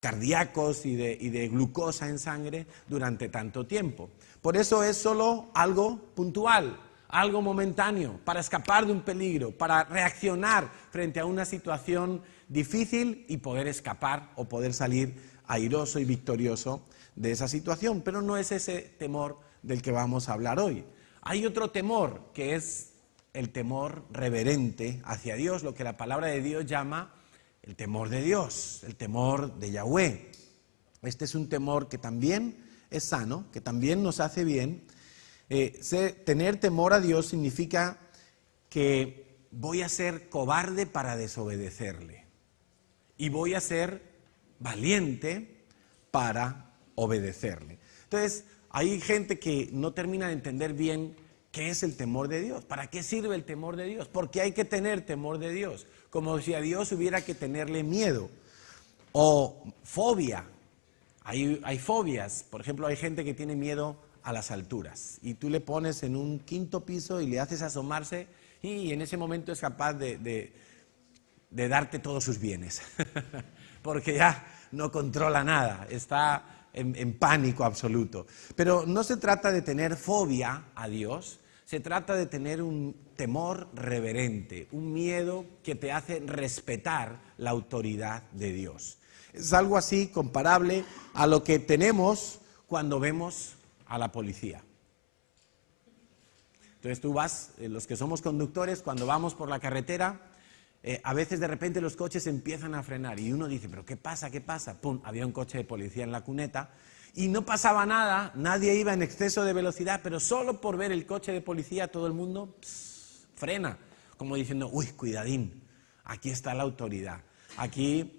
cardíacos y de glucosa en sangre durante tanto tiempo. Por eso es solo algo puntual, algo momentáneo, para escapar de un peligro, para reaccionar frente a una situación difícil y poder escapar o poder salir airoso y victorioso de esa situación. Pero no es ese temor del que vamos a hablar hoy. Hay otro temor, que es el temor reverente hacia Dios, lo que la palabra de Dios llama el temor de Dios, el temor de Yahweh. Este es un temor que también es sano, que también nos hace bien. Tener temor a Dios significa que voy a ser cobarde para desobedecerle y voy a ser valiente para obedecerle. Entonces, hay gente que no termina de entender bien qué es el temor de Dios, para qué sirve el temor de Dios, por qué hay que tener temor de Dios, como si a Dios hubiera que tenerle miedo o fobia. Hay fobias, por ejemplo, hay gente que tiene miedo a las alturas y tú le pones en un quinto piso y le haces asomarse y en ese momento es capaz de darte todos sus bienes, porque ya no controla nada, está en pánico absoluto. Pero no se trata de tener fobia a Dios, se trata de tener un temor reverente, un miedo que te hace respetar la autoridad de Dios. Es algo así comparable a lo que tenemos cuando vemos a la policía. Entonces tú vas, los que somos conductores, cuando vamos por la carretera, a veces de repente los coches empiezan a frenar y uno dice, ¿pero qué pasa? ¿Qué pasa? ¡Pum! Había un coche de policía en la cuneta y no pasaba nada, nadie iba en exceso de velocidad, pero solo por ver el coche de policía todo el mundo frena, como diciendo, uy, cuidadín, aquí está la autoridad, aquí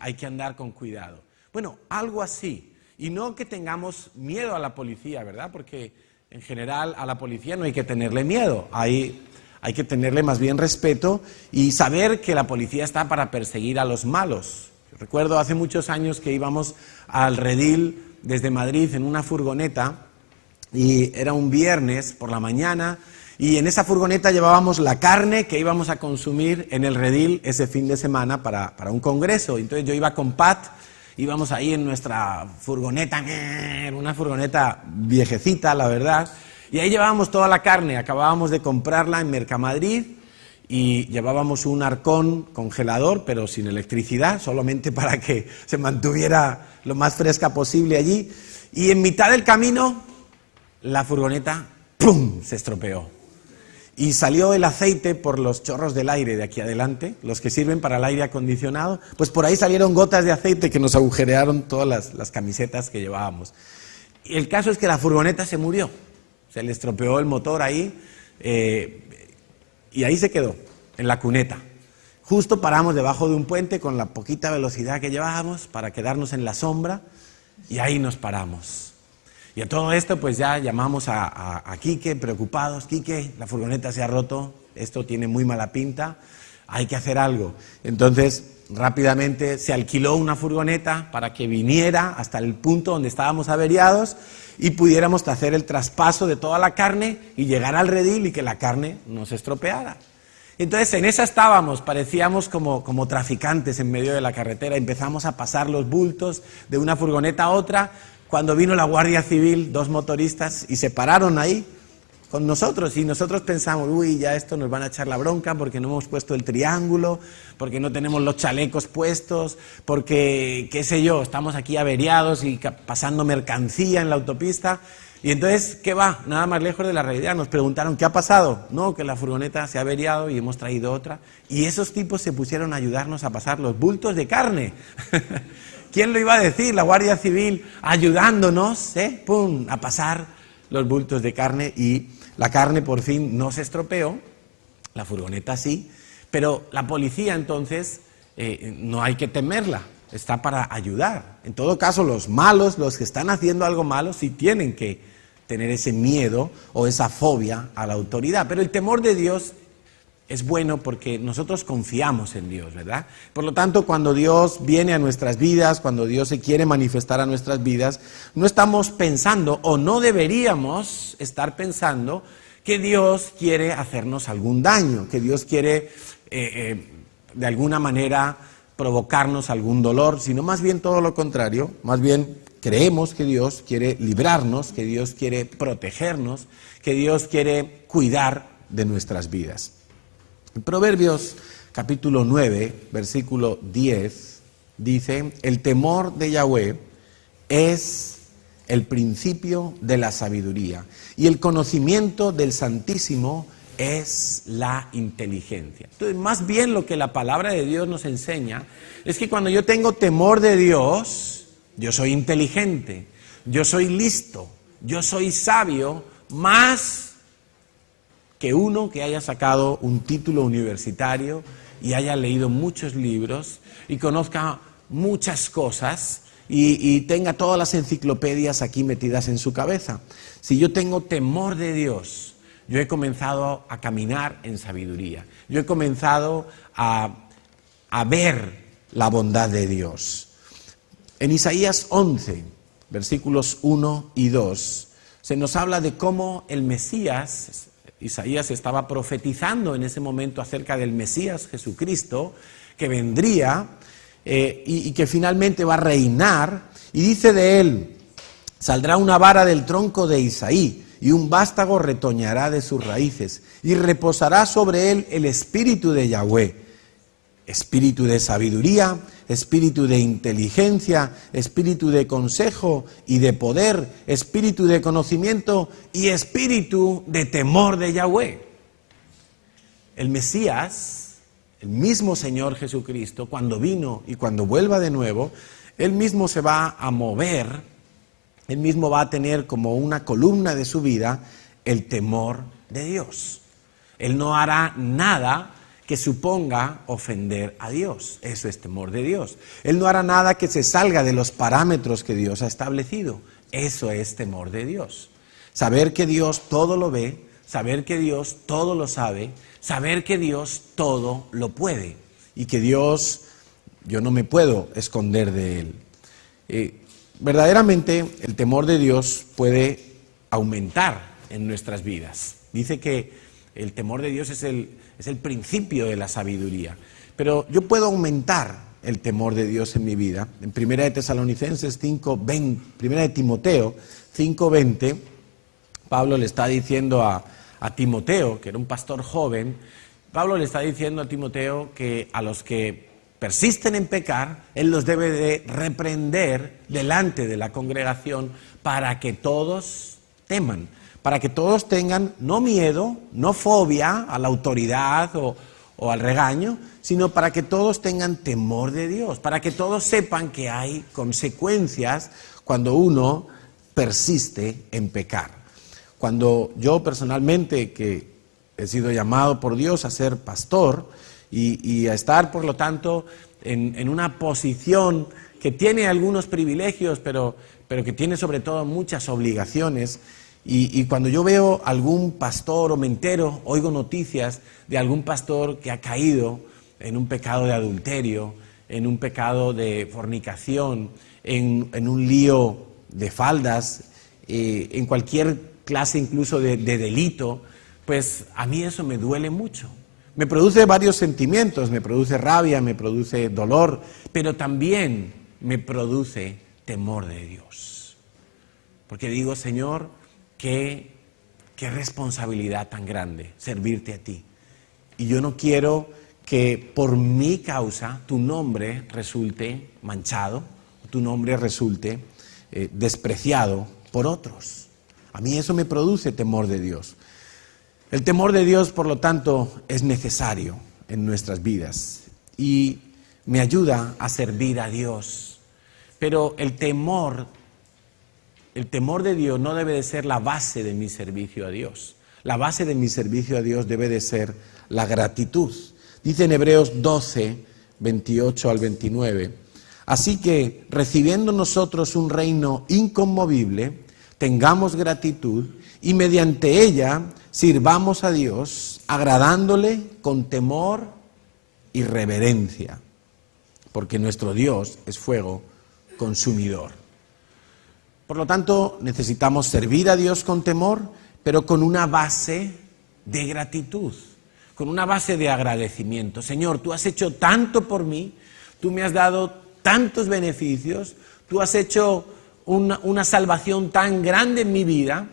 hay que andar con cuidado. Bueno, algo así, y no que tengamos miedo a la policía, ¿verdad? Porque en general a la policía no hay que tenerle miedo, hay que tenerle más bien respeto y saber que la policía está para perseguir a los malos. Recuerdo hace muchos años que íbamos al redil desde Madrid en una furgoneta y era un viernes por la mañana y en esa furgoneta llevábamos la carne que íbamos a consumir en el redil ese fin de semana para un congreso. Entonces yo iba con Pat, íbamos ahí en nuestra furgoneta, una furgoneta viejecita, la verdad, y ahí llevábamos toda la carne, acabábamos de comprarla en Mercamadrid y llevábamos un arcón congelador, pero sin electricidad, solamente para que se mantuviera lo más fresca posible allí. Y en mitad del camino, la furgoneta, ¡pum!, se estropeó. Y salió el aceite por los chorros del aire de aquí adelante, los que sirven para el aire acondicionado, pues por ahí salieron gotas de aceite que nos agujerearon todas las camisetas que llevábamos. Y el caso es que la furgoneta se murió. Se le estropeó el motor ahí y ahí se quedó, en la cuneta. Justo paramos debajo de un puente con la poquita velocidad que llevábamos para quedarnos en la sombra y ahí nos paramos. Y a todo esto pues ya llamamos a Quique, preocupados. Quique, la furgoneta se ha roto, esto tiene muy mala pinta, hay que hacer algo. Entonces rápidamente se alquiló una furgoneta para que viniera hasta el punto donde estábamos averiados y pudiéramos hacer el traspaso de toda la carne y llegar al redil y que la carne no se estropeara. Entonces en esa estábamos, parecíamos como traficantes en medio de la carretera, empezamos a pasar los bultos de una furgoneta a otra, cuando vino la Guardia Civil, 2 motoristas, y se pararon ahí con nosotros, y nosotros pensamos, uy, ya esto nos van a echar la bronca porque no hemos puesto el triángulo, porque no tenemos los chalecos puestos, porque, qué sé yo, estamos aquí averiados y pasando mercancía en la autopista. Y entonces, ¿qué va? Nada más lejos de la realidad. Nos preguntaron, ¿qué ha pasado? No, que la furgoneta se ha averiado y hemos traído otra. Y esos tipos se pusieron a ayudarnos a pasar los bultos de carne. ¿Quién lo iba a decir? La Guardia Civil ayudándonos, ¡pum!, a pasar los bultos de carne y la carne por fin no se estropeó, la furgoneta sí, pero la policía entonces no hay que temerla, está para ayudar. En todo caso, los malos, los que están haciendo algo malo, sí tienen que tener ese miedo o esa fobia a la autoridad. Pero el temor de Dios es bueno porque nosotros confiamos en Dios, ¿verdad? Por lo tanto, cuando Dios viene a nuestras vidas, cuando Dios se quiere manifestar a nuestras vidas, no estamos pensando o no deberíamos estar pensando que Dios quiere hacernos algún daño, que Dios quiere de alguna manera provocarnos algún dolor, sino más bien todo lo contrario, más bien creemos que Dios quiere librarnos, que Dios quiere protegernos, que Dios quiere cuidar de nuestras vidas. En Proverbios capítulo 9, versículo 10, dice: el temor de Yahweh es el principio de la sabiduría, y el conocimiento del Santísimo es la inteligencia. Entonces, más bien lo que la palabra de Dios nos enseña es que cuando yo tengo temor de Dios, yo soy inteligente, yo soy listo, yo soy sabio, más que uno que haya sacado un título universitario y haya leído muchos libros y conozca muchas cosas y tenga todas las enciclopedias aquí metidas en su cabeza. Si yo tengo temor de Dios, yo he comenzado a caminar en sabiduría. Yo he comenzado a ver la bondad de Dios. En Isaías 11, versículos 1 y 2, se nos habla de cómo el Mesías, Isaías estaba profetizando en ese momento acerca del Mesías Jesucristo, que vendría y que finalmente va a reinar, y dice de él: saldrá una vara del tronco de Isaí, y un vástago retoñará de sus raíces, y reposará sobre él el espíritu de Yahweh, espíritu de sabiduría, espíritu de inteligencia, espíritu de consejo y de poder, espíritu de conocimiento y espíritu de temor de Yahweh. El Mesías, el mismo Señor Jesucristo, cuando vino y cuando vuelva de nuevo, Él mismo se va a mover, Él mismo va a tener como una columna de su vida el temor de Dios. Él no hará nada que suponga ofender a Dios. Eso es temor de Dios. Él no hará nada que se salga de los parámetros que Dios ha establecido. Eso es temor de Dios. Saber que Dios todo lo ve, saber que Dios todo lo sabe, saber que Dios todo lo puede y que Dios, yo no me puedo esconder de Él. Verdaderamente el temor de Dios puede aumentar en nuestras vidas. Dice que el temor de Dios es el principio de la sabiduría, pero yo puedo aumentar el temor de Dios en mi vida. En 1 de Tesalonicenses 5:20, 1 de Timoteo 5:20, Pablo le está diciendo a Timoteo, que era un pastor joven, Pablo le está diciendo a Timoteo que a los que persisten en pecar, él los debe de reprender delante de la congregación para que todos teman, para que todos tengan no miedo, no fobia a la autoridad o al regaño, sino para que todos tengan temor de Dios, para que todos sepan que hay consecuencias cuando uno persiste en pecar. Cuando yo personalmente, que he sido llamado por Dios a ser pastor y a estar, por lo tanto, en una posición que tiene algunos privilegios, pero que tiene sobre todo muchas obligaciones, y cuando yo veo algún pastor o me entero, oigo noticias de algún pastor que ha caído en un pecado de adulterio, en un pecado de fornicación, en un lío de faldas, en cualquier clase incluso de delito, pues a mí eso me duele mucho. Me produce varios sentimientos, me produce rabia, me produce dolor, pero también me produce temor de Dios. Porque digo, Señor, qué responsabilidad tan grande servirte a ti. Y yo no quiero que por mi causa tu nombre resulte manchado, tu nombre resulte despreciado por otros. A mí eso me produce temor de Dios. El temor de Dios, por lo tanto, es necesario en nuestras vidas y me ayuda a servir a Dios. Pero el temor de Dios no debe de ser la base de mi servicio a Dios. La base de mi servicio a Dios debe de ser la gratitud. Dice en Hebreos 12, 28 al 29, así que recibiendo nosotros un reino inconmovible, tengamos gratitud y mediante ella sirvamos a Dios, agradándole con temor y reverencia, porque nuestro Dios es fuego consumidor. Por lo tanto, necesitamos servir a Dios con temor, pero con una base de gratitud, con una base de agradecimiento. Señor, tú has hecho tanto por mí, tú me has dado tantos beneficios, tú has hecho una salvación tan grande en mi vida,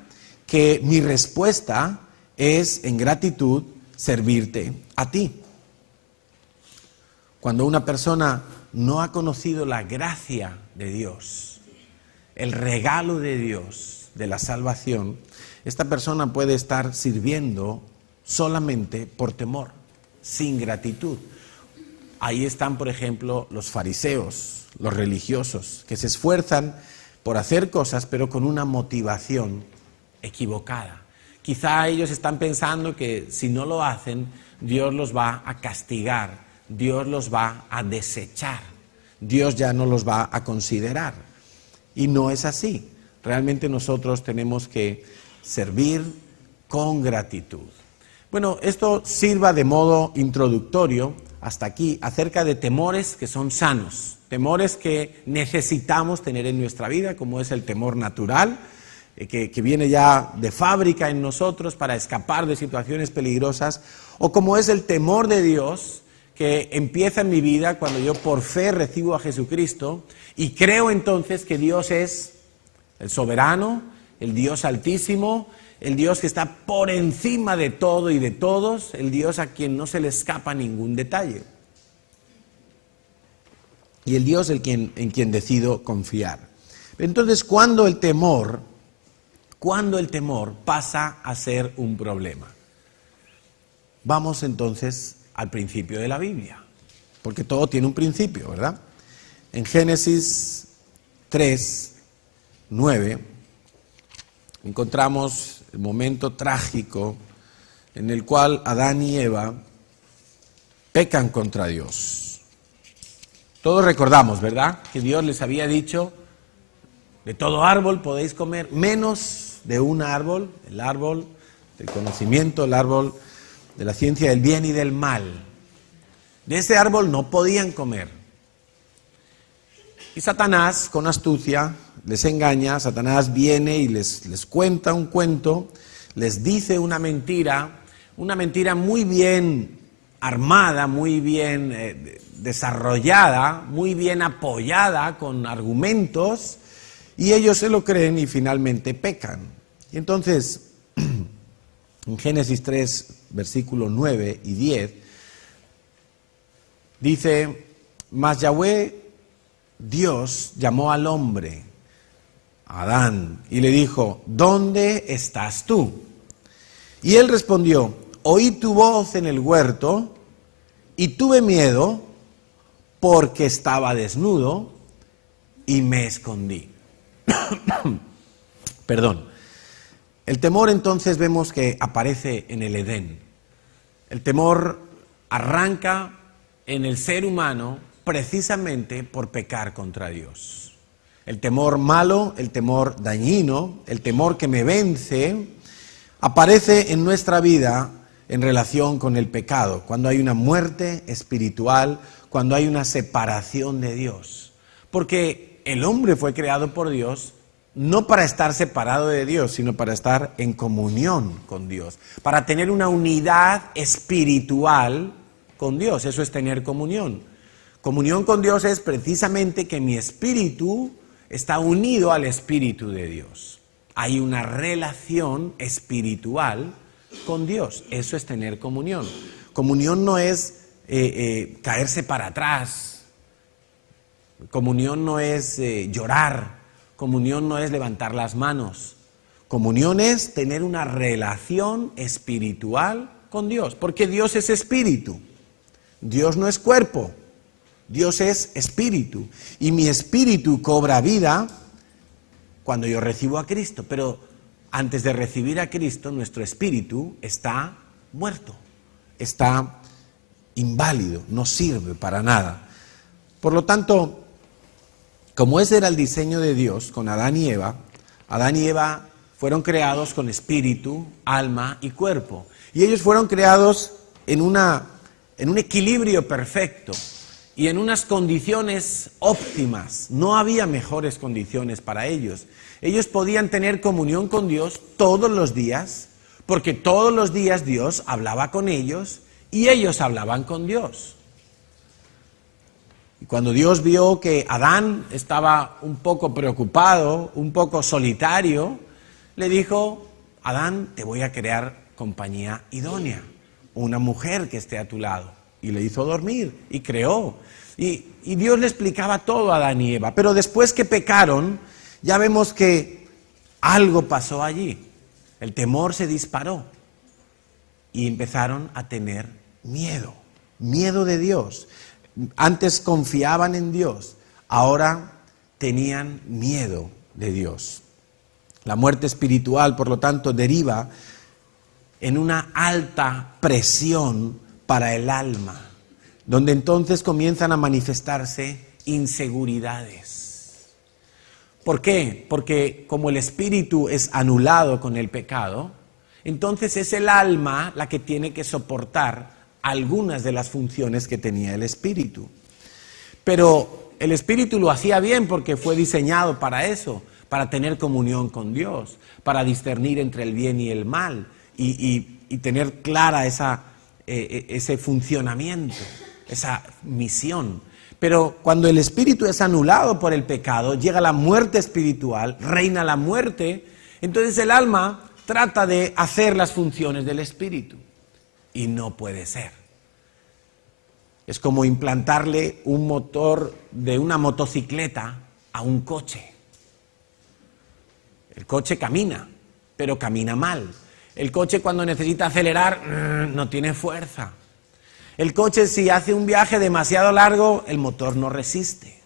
que mi respuesta es, en gratitud, servirte a ti. Cuando una persona no ha conocido la gracia de Dios, el regalo de Dios de la salvación, esta persona puede estar sirviendo solamente por temor, sin gratitud. Ahí están, por ejemplo, los fariseos, los religiosos, que se esfuerzan por hacer cosas, pero con una motivación equivocada. Quizá ellos están pensando que si no lo hacen, Dios los va a castigar, Dios los va a desechar, Dios ya no los va a considerar. Y no es así. Realmente nosotros tenemos que servir con gratitud. Bueno, esto sirva de modo introductorio hasta aquí acerca de temores que son sanos, temores que necesitamos tener en nuestra vida, como es el temor natural, que viene ya de fábrica en nosotros para escapar de situaciones peligrosas, o como es el temor de Dios, que empieza en mi vida cuando yo por fe recibo a Jesucristo y creo entonces que Dios es el soberano, el Dios altísimo, el Dios que está por encima de todo y de todos, el Dios a quien no se le escapa ningún detalle. Y el Dios en quien decido confiar. Entonces, ¿cuándo el temor pasa a ser un problema? Vamos entonces al principio de la Biblia, porque todo tiene un principio, ¿verdad? En Génesis 3:9 encontramos el momento trágico en el cual Adán y Eva pecan contra Dios. Todos recordamos, ¿verdad?, que Dios les había dicho: de todo árbol podéis comer, menos de un árbol, el árbol del conocimiento, el árbol de la ciencia del bien y del mal. De ese árbol no podían comer. Y Satanás, con astucia, les engaña. Satanás viene y les cuenta un cuento, les dice una mentira muy bien armada, muy bien desarrollada, muy bien apoyada con argumentos, y ellos se lo creen y finalmente pecan. Y entonces, en Génesis 3, versículos 9 y 10, dice: mas Yahweh, Dios, llamó al hombre, a Adán, y le dijo: ¿dónde estás tú? Y él respondió: oí tu voz en el huerto, y tuve miedo, porque estaba desnudo, y me escondí. Perdón. El temor entonces vemos que aparece en el Edén. El temor arranca en el ser humano precisamente por pecar contra Dios. El temor malo, el temor dañino, el temor que me vence, aparece en nuestra vida en relación con el pecado, cuando hay una muerte espiritual, cuando hay una separación de Dios. Porque el hombre fue creado por Dios no para estar separado de Dios, sino para estar en comunión con Dios, para tener una unidad espiritual con Dios. Eso es tener comunión. Comunión con Dios es precisamente que mi espíritu está unido al espíritu de Dios. Hay una relación espiritual con Dios. Eso es tener comunión. Comunión no es caerse para atrás. Comunión no es llorar. Comunión no es levantar las manos. Comunión es tener una relación espiritual con Dios, porque Dios es espíritu. Dios no es cuerpo, Dios es espíritu. Y mi espíritu cobra vida cuando yo recibo a Cristo, pero antes de recibir a Cristo, nuestro espíritu está muerto, está inválido, no sirve para nada. Por lo tanto, como ese era el diseño de Dios con Adán y Eva fueron creados con espíritu, alma y cuerpo. Y ellos fueron creados en un equilibrio perfecto y en unas condiciones óptimas. No había mejores condiciones para ellos. Ellos podían tener comunión con Dios todos los días, porque todos los días Dios hablaba con ellos y ellos hablaban con Dios. Y cuando Dios vio que Adán estaba un poco preocupado, un poco solitario, le dijo: Adán, te voy a crear compañía idónea, una mujer que esté a tu lado. Y le hizo dormir y creó. Y Dios le explicaba todo a Adán y Eva. Pero después que pecaron, ya vemos que algo pasó allí. El temor se disparó y empezaron a tener miedo de Dios. Antes confiaban en Dios, ahora tenían miedo de Dios. La muerte espiritual, por lo tanto, deriva en una alta presión para el alma, donde entonces comienzan a manifestarse inseguridades. ¿Por qué? Porque como el espíritu es anulado con el pecado, entonces es el alma la que tiene que soportar algunas de las funciones que tenía el espíritu. Pero el espíritu lo hacía bien porque fue diseñado para eso, para tener comunión con Dios, para discernir entre el bien y el mal y tener clara ese funcionamiento, esa misión. Pero cuando el espíritu es anulado por el pecado, llega la muerte espiritual, reina la muerte, entonces el alma trata de hacer las funciones del espíritu y no puede ser. Es como implantarle un motor de una motocicleta a un coche. El coche camina, pero camina mal. El coche cuando necesita acelerar no tiene fuerza. El coche, si hace un viaje demasiado largo, el motor no resiste.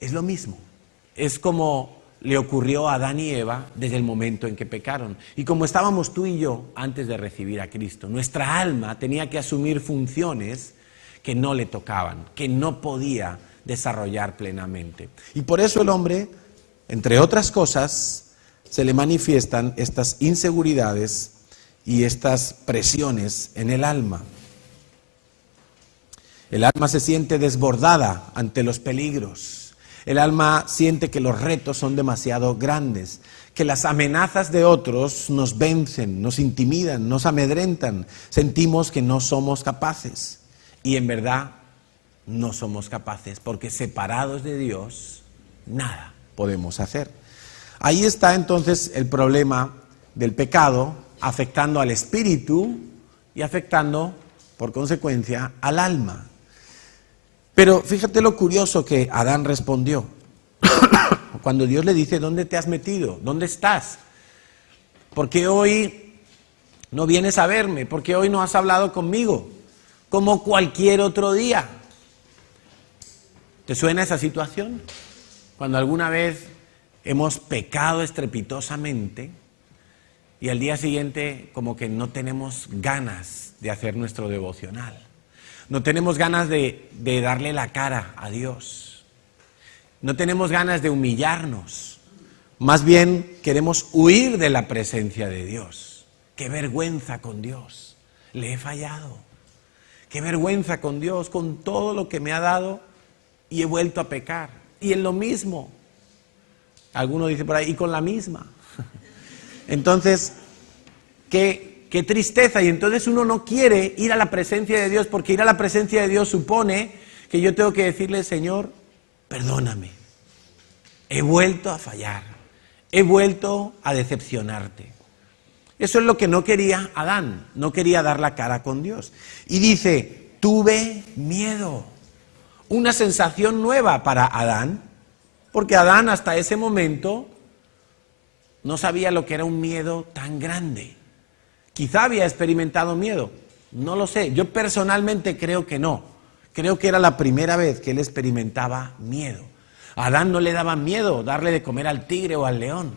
Es lo mismo. Es como le ocurrió a Adán y Eva desde el momento en que pecaron. Y como estábamos tú y yo antes de recibir a Cristo, nuestra alma tenía que asumir funciones que no le tocaban, que no podía desarrollar plenamente. Y por eso el hombre, entre otras cosas, se le manifiestan estas inseguridades y estas presiones en el alma. El alma se siente desbordada ante los peligros. El alma siente que los retos son demasiado grandes, que las amenazas de otros nos vencen, nos intimidan, nos amedrentan. Sentimos que no somos capaces. Y en verdad no somos capaces, porque separados de Dios, nada podemos hacer. Ahí está entonces el problema del pecado, afectando al espíritu y afectando, por consecuencia, al alma. Pero fíjate lo curioso que Adán respondió. Cuando Dios le dice: ¿dónde te has metido? ¿Dónde estás? ¿Por qué hoy no vienes a verme? ¿Por qué hoy no has hablado conmigo? Como cualquier otro día. ¿Te suena esa situación? Cuando alguna vez hemos pecado estrepitosamente y al día siguiente como que no tenemos ganas de hacer nuestro devocional. No tenemos ganas de darle la cara a Dios. No tenemos ganas de humillarnos. Más bien queremos huir de la presencia de Dios. ¡Qué vergüenza con Dios! Le he fallado. ¡Qué vergüenza con Dios, con todo lo que me ha dado y he vuelto a pecar! Y en lo mismo. Alguno dice por ahí, y con la misma. Entonces, qué tristeza. Y entonces uno no quiere ir a la presencia de Dios, porque ir a la presencia de Dios supone que yo tengo que decirle: Señor, perdóname. He vuelto a fallar. He vuelto a decepcionarte. Eso es lo que no quería Adán, no quería dar la cara con Dios. Y dice: tuve miedo. Una sensación nueva para Adán, porque Adán hasta ese momento no sabía lo que era un miedo tan grande. Quizá había experimentado miedo, no lo sé. Yo personalmente creo que no. Creo que era la primera vez que él experimentaba miedo. A Adán no le daba miedo darle de comer al tigre o al león.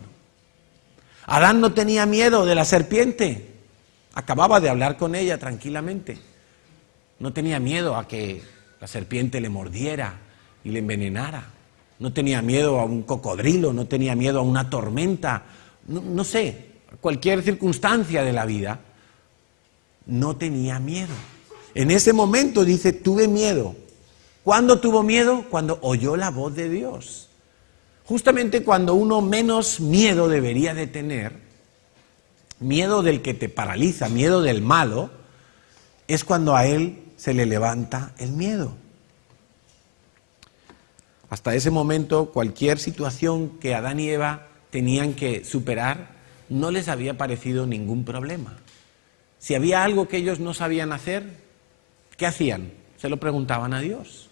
Adán no tenía miedo de la serpiente. Acababa de hablar con ella tranquilamente. No tenía miedo a que la serpiente le mordiera y le envenenara. No tenía miedo a un cocodrilo, no tenía miedo a una tormenta. No sé, cualquier circunstancia de la vida. No tenía miedo. En ese momento dice: tuve miedo. ¿Cuándo tuvo miedo? Cuando oyó la voz de Dios. Justamente cuando uno menos miedo debería de tener, miedo del que te paraliza, miedo del malo, es cuando a él se le levanta el miedo. Hasta ese momento, cualquier situación que Adán y Eva tenían que superar no les había parecido ningún problema. Si había algo que ellos no sabían hacer, ¿qué hacían? Se lo preguntaban a Dios.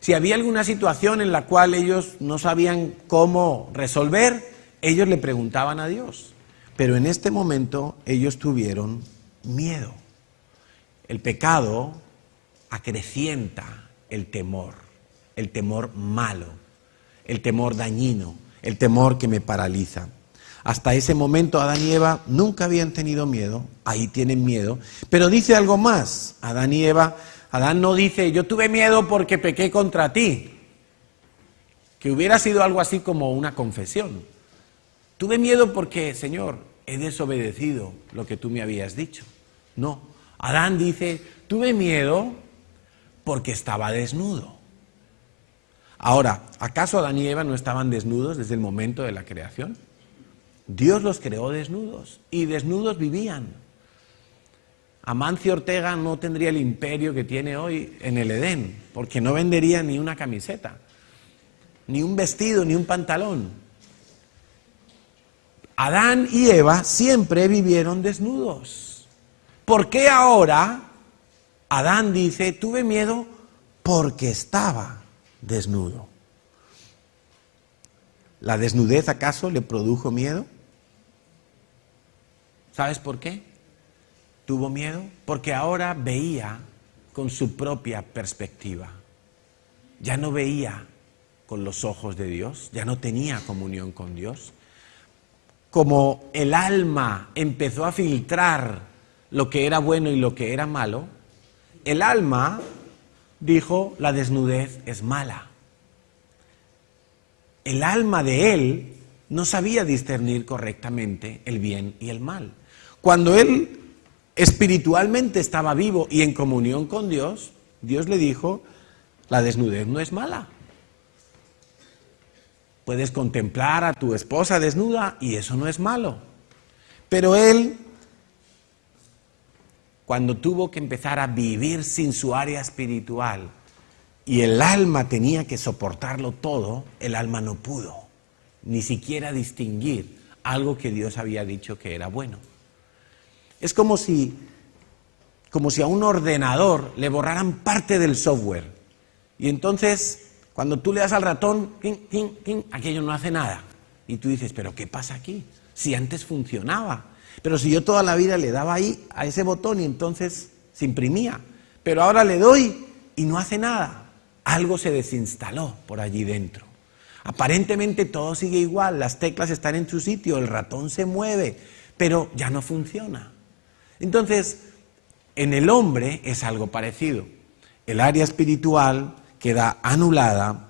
Si había alguna situación en la cual ellos no sabían cómo resolver, ellos le preguntaban a Dios. Pero en este momento ellos tuvieron miedo. El pecado acrecienta el temor malo, el temor dañino, el temor que me paraliza. Hasta ese momento Adán y Eva nunca habían tenido miedo, ahí tienen miedo, pero dice algo más, Adán y Eva, Adán no dice, yo tuve miedo porque pequé contra ti, que hubiera sido algo así como una confesión. Tuve miedo porque, Señor, he desobedecido lo que tú me habías dicho. No, Adán dice, tuve miedo porque estaba desnudo. Ahora, ¿acaso Adán y Eva no estaban desnudos desde el momento de la creación? Dios los creó desnudos y desnudos vivían. Amancio Ortega no tendría el imperio que tiene hoy en el Edén, porque no vendería ni una camiseta, ni un vestido, ni un pantalón. Adán y Eva siempre vivieron desnudos. ¿Por qué ahora Adán dice, tuve miedo porque estaba desnudo? ¿La desnudez acaso le produjo miedo? ¿Sabes por qué tuvo miedo? Porque ahora veía con su propia perspectiva. Ya no veía con los ojos de Dios, ya no tenía comunión con Dios. Como el alma empezó a filtrar lo que era bueno y lo que era malo, el alma dijo, la desnudez es mala. El alma de él no sabía discernir correctamente el bien y el mal. Cuando él espiritualmente estaba vivo y en comunión con Dios, Dios le dijo, la desnudez no es mala. Puedes contemplar a tu esposa desnuda y eso no es malo. Pero él, cuando tuvo que empezar a vivir sin su área espiritual y el alma tenía que soportarlo todo, el alma no pudo ni siquiera distinguir algo que Dios había dicho que era bueno. Es como si a un ordenador le borraran parte del software. Y entonces, cuando tú le das al ratón, aquello no hace nada. Y tú dices, ¿pero qué pasa aquí? Si antes funcionaba. Pero si yo toda la vida le daba ahí a ese botón y entonces se imprimía. Pero ahora le doy y no hace nada. Algo se desinstaló por allí dentro. Aparentemente todo sigue igual, las teclas están en su sitio, el ratón se mueve, pero ya no funciona. Entonces, en el hombre es algo parecido. El área espiritual queda anulada,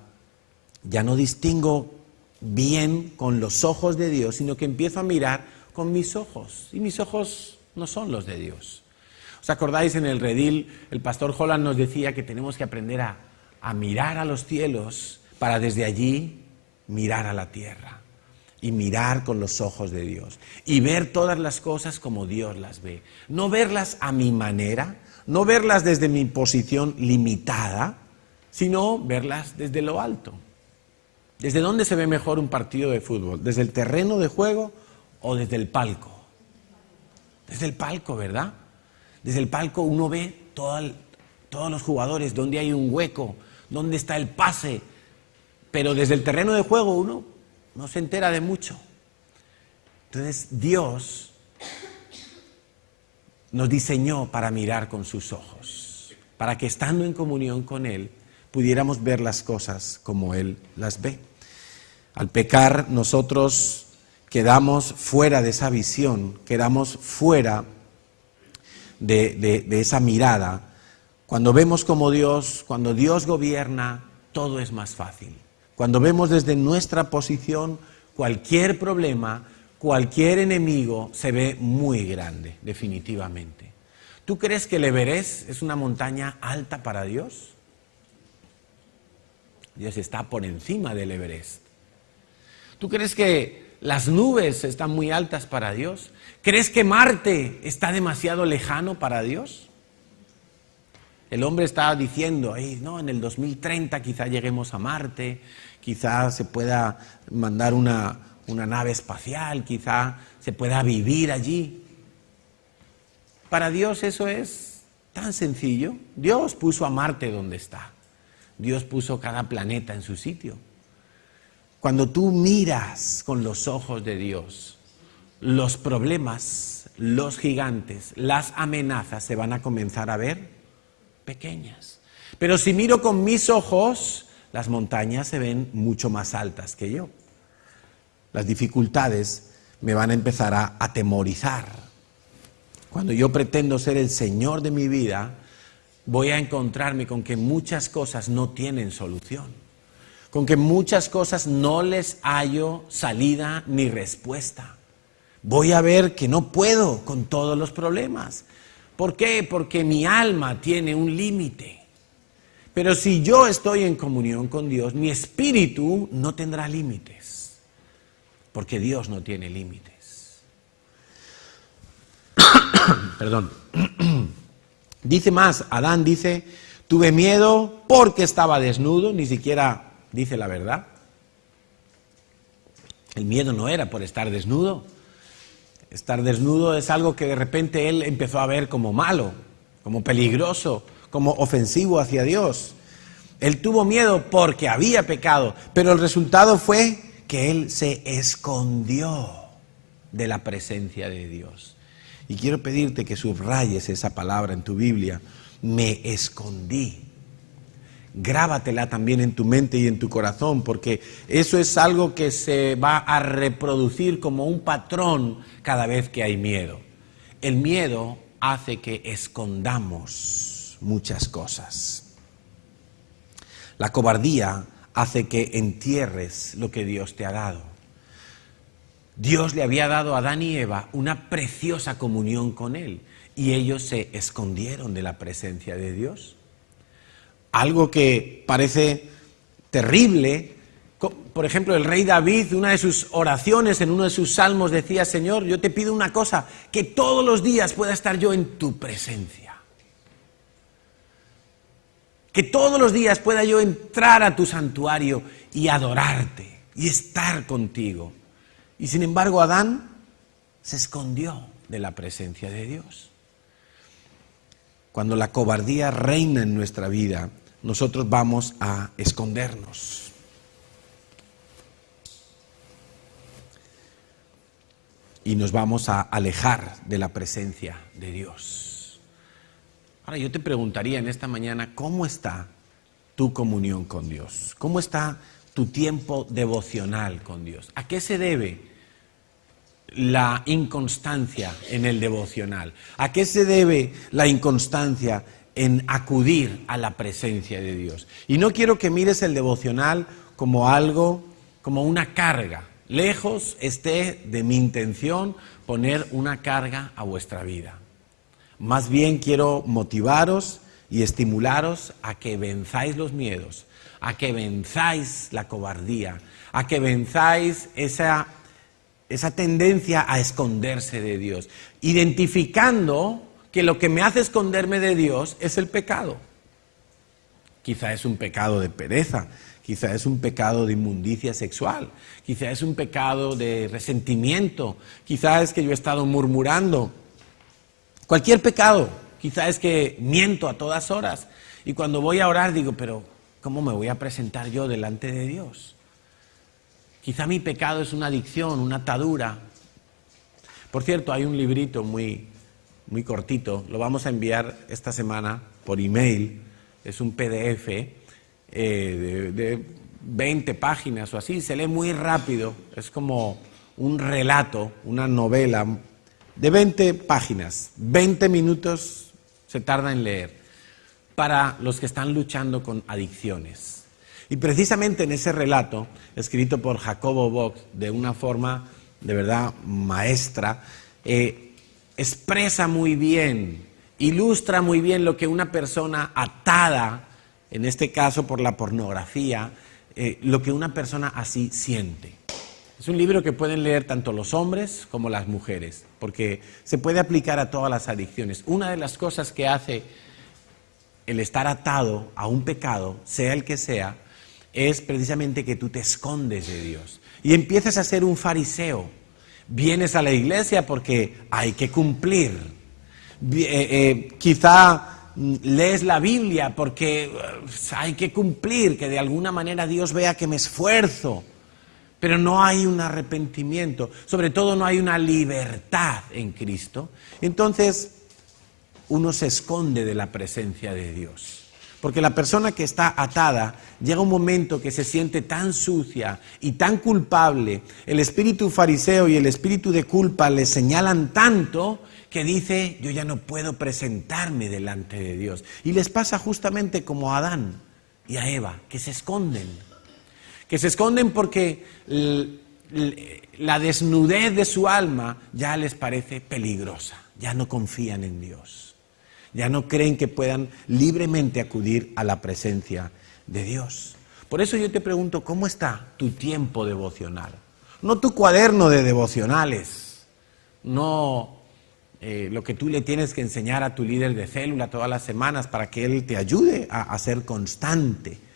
ya no distingo bien con los ojos de Dios, sino que empiezo a mirar con mis ojos, y mis ojos no son los de Dios. ¿Os acordáis en el redil, el pastor Holland nos decía que tenemos que aprender a mirar a los cielos para desde allí mirar a la tierra? Y mirar con los ojos de Dios. Y ver todas las cosas como Dios las ve. No verlas a mi manera, no verlas desde mi posición limitada, sino verlas desde lo alto. ¿Desde dónde se ve mejor un partido de fútbol? ¿Desde el terreno de juego o desde el palco? Desde el palco, ¿verdad? Desde el palco uno ve todos los jugadores, dónde hay un hueco, dónde está el pase. Pero desde el terreno de juego uno no se entera de mucho. Entonces Dios nos diseñó para mirar con sus ojos, para que estando en comunión con Él pudiéramos ver las cosas como Él las ve. Al pecar nosotros quedamos fuera de esa visión, quedamos fuera de esa mirada. Cuando vemos como Dios, cuando Dios gobierna, todo es más fácil. Cuando vemos desde nuestra posición, cualquier problema, cualquier enemigo se ve muy grande, definitivamente. ¿Tú crees que el Everest es una montaña alta para Dios? Dios está por encima del Everest. ¿Tú crees que las nubes están muy altas para Dios? ¿Crees que Marte está demasiado lejano para Dios? El hombre está diciendo, no, en el 2030 quizá lleguemos a Marte, quizá se pueda mandar una nave espacial, quizá se pueda vivir allí. Para Dios eso es tan sencillo. Dios puso a Marte donde está. Dios puso cada planeta en su sitio. Cuando tú miras con los ojos de Dios, los problemas, los gigantes, las amenazas se van a comenzar a ver pequeñas. Pero si miro con mis ojos, las montañas se ven mucho más altas que yo. Las dificultades me van a empezar a atemorizar. Cuando yo pretendo ser el Señor de mi vida, voy a encontrarme con que muchas cosas no tienen solución, con que muchas cosas no les hallo salida ni respuesta. Voy a ver que no puedo con todos los problemas. ¿Por qué? Porque mi alma tiene un límite. Pero si yo estoy en comunión con Dios, mi espíritu no tendrá límites, porque Dios no tiene límites. Perdón. Dice más, Adán dice, tuve miedo porque estaba desnudo, ni siquiera dice la verdad. El miedo no era por estar desnudo. Estar desnudo es algo que de repente él empezó a ver como malo, como peligroso, como ofensivo hacia Dios. Él tuvo miedo porque había pecado, pero el resultado fue que él se escondió de la presencia de Dios. Y quiero pedirte que subrayes esa palabra en tu Biblia, me escondí. Grábatela también en tu mente y en tu corazón, porque eso es algo que se va a reproducir como un patrón cada vez que hay miedo. El miedo hace que escondamos muchas cosas. La cobardía hace que entierres lo que Dios te ha dado. Dios le había dado a Adán y Eva una preciosa comunión con Él y ellos se escondieron de la presencia de Dios. Algo que parece terrible. Por ejemplo, el rey David, una de sus oraciones, en uno de sus salmos decía, Señor, yo te pido una cosa, que todos los días pueda estar yo en tu presencia. Que todos los días pueda yo entrar a tu santuario y adorarte y estar contigo. Y sin embargo, Adán se escondió de la presencia de Dios. Cuando la cobardía reina en nuestra vida, nosotros vamos a escondernos. Y nos vamos a alejar de la presencia de Dios. Ahora yo te preguntaría en esta mañana, ¿cómo está tu comunión con Dios? ¿Cómo está tu tiempo devocional con Dios? ¿A qué se debe la inconstancia en el devocional? ¿A qué se debe la inconstancia en acudir a la presencia de Dios? Y no quiero que mires el devocional como algo, como una carga. Lejos esté de mi intención poner una carga a vuestra vida. Más bien quiero motivaros y estimularos a que venzáis los miedos, a que venzáis la cobardía, a que venzáis esa tendencia a esconderse de Dios, identificando que lo que me hace esconderme de Dios es el pecado. Quizá es un pecado de pereza, quizá es un pecado de inmundicia sexual, quizá es un pecado de resentimiento, quizá es que yo he estado murmurando. Cualquier pecado, quizá es que miento a todas horas y cuando voy a orar digo, pero ¿cómo me voy a presentar yo delante de Dios? Quizá mi pecado es una adicción, una atadura. Por cierto, hay un librito muy cortito, lo vamos a enviar esta semana por email, es un PDF de 20 páginas o así, se lee muy rápido, es como un relato, una novela de 20 páginas, 20 minutos se tarda en leer, para los que están luchando con adicciones. Y precisamente en ese relato, escrito por Jacobo Bock, de una forma de verdad maestra, expresa muy bien, ilustra muy bien lo que una persona atada, en este caso por la pornografía, lo que una persona así siente. Es un libro que pueden leer tanto los hombres como las mujeres, porque se puede aplicar a todas las adicciones. Una de las cosas que hace el estar atado a un pecado, sea el que sea, es precisamente que tú te escondes de Dios y empiezas a ser un fariseo. Vienes a la iglesia porque hay que cumplir. Quizá lees la Biblia porque hay que cumplir, que de alguna manera Dios vea que me esfuerzo. Pero no hay un arrepentimiento, sobre todo no hay una libertad en Cristo. Entonces, uno se esconde de la presencia de Dios. Porque la persona que está atada, llega un momento que se siente tan sucia y tan culpable, el espíritu fariseo y el espíritu de culpa le señalan tanto que dice, yo ya no puedo presentarme delante de Dios. Y les pasa justamente como a Adán y a Eva, que se esconden. Que se esconden porque la desnudez de su alma ya les parece peligrosa, ya no confían en Dios, ya no creen que puedan libremente acudir a la presencia de Dios. Por eso yo te pregunto, ¿cómo está tu tiempo devocional? No tu cuaderno de devocionales, no lo que tú le tienes que enseñar a tu líder de célula todas las semanas para que él te ayude a ser constante.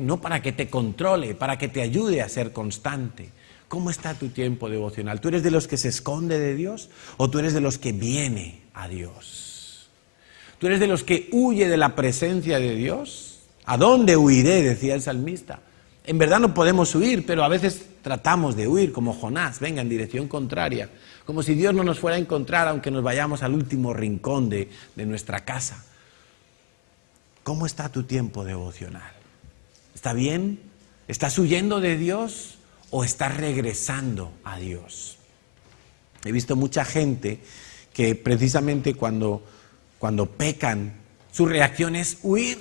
No para que te controle, para que te ayude a ser constante. ¿Cómo está tu tiempo devocional? ¿Tú eres de los que se esconde de Dios o tú eres de los que viene a Dios? ¿Tú eres de los que huye de la presencia de Dios? ¿A dónde huiré?, decía el salmista. En verdad no podemos huir, pero a veces tratamos de huir como Jonás, venga en dirección contraria, como si Dios no nos fuera a encontrar aunque nos vayamos al último rincón de nuestra casa. ¿Cómo está tu tiempo devocional? ¿Está bien? ¿Estás huyendo de Dios o estás regresando a Dios? He visto mucha gente que precisamente cuando pecan, su reacción es huir.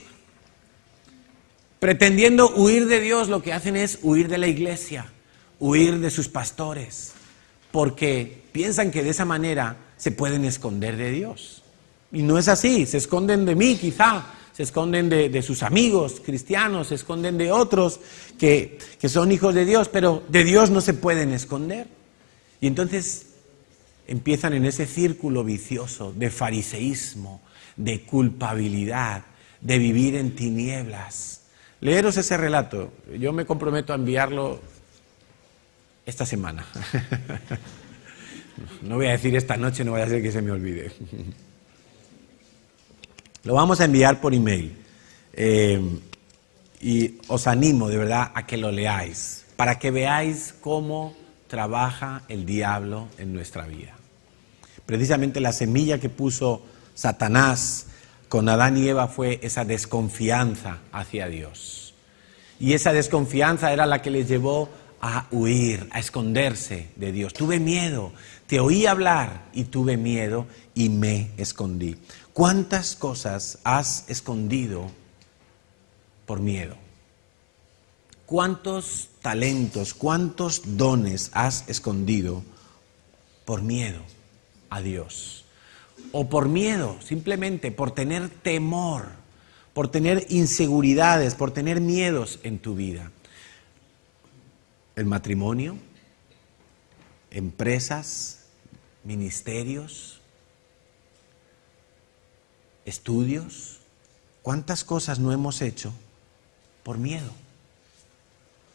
Pretendiendo huir de Dios, lo que hacen es huir de la iglesia, huir de sus pastores, porque piensan que de esa manera se pueden esconder de Dios. Y no es así, se esconden de mí quizá. Se esconden de sus amigos cristianos, se esconden de otros que son hijos de Dios, pero de Dios no se pueden esconder. Y entonces empiezan en ese círculo vicioso de fariseísmo, de culpabilidad, de vivir en tinieblas. Leeros ese relato, yo me comprometo a enviarlo esta semana. No voy a decir esta noche, no vaya a ser que se me olvide. Lo vamos a enviar por email y os animo de verdad a que lo leáis, para que veáis cómo trabaja el diablo en nuestra vida. Precisamente la semilla que puso Satanás con Adán y Eva fue esa desconfianza hacia Dios. Y esa desconfianza era la que les llevó a huir, a esconderse de Dios. Tuve miedo, te oí hablar y tuve miedo y me escondí. ¿Cuántas cosas has escondido por miedo? ¿Cuántos talentos, cuántos dones has escondido por miedo a Dios? O por miedo, simplemente por tener temor, por tener inseguridades, por tener miedos en tu vida. El matrimonio, empresas, ministerios, estudios, ¿cuántas cosas no hemos hecho por miedo?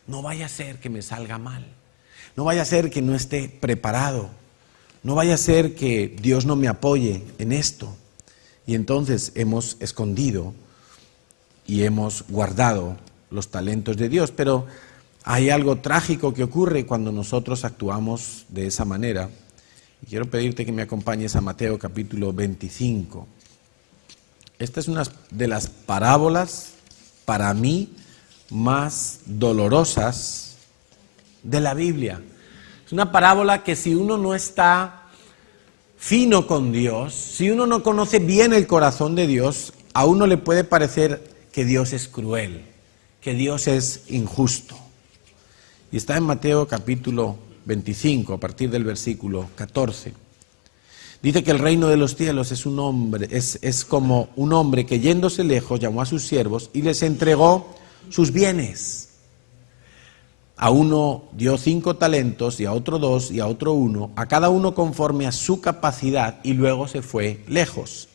No vaya a ser que me salga mal, no vaya a ser que no esté preparado, no vaya a ser que Dios no me apoye en esto. Y entonces hemos escondido y hemos guardado los talentos de Dios. Pero hay algo trágico que ocurre cuando nosotros actuamos de esa manera. Y quiero pedirte que me acompañes a Mateo capítulo 25. Esta es una de las parábolas, para mí, más dolorosas de la Biblia. Es una parábola que si uno no está fino con Dios, si uno no conoce bien el corazón de Dios, a uno le puede parecer que Dios es cruel, que Dios es injusto. Y está en Mateo capítulo 25, a partir del versículo 14. Dice que el reino de los cielos es como un hombre que yéndose lejos llamó a sus siervos y les entregó sus bienes. A uno dio 5 talentos y a otro 2 y a otro 1, a cada uno conforme a su capacidad, y luego se fue lejos.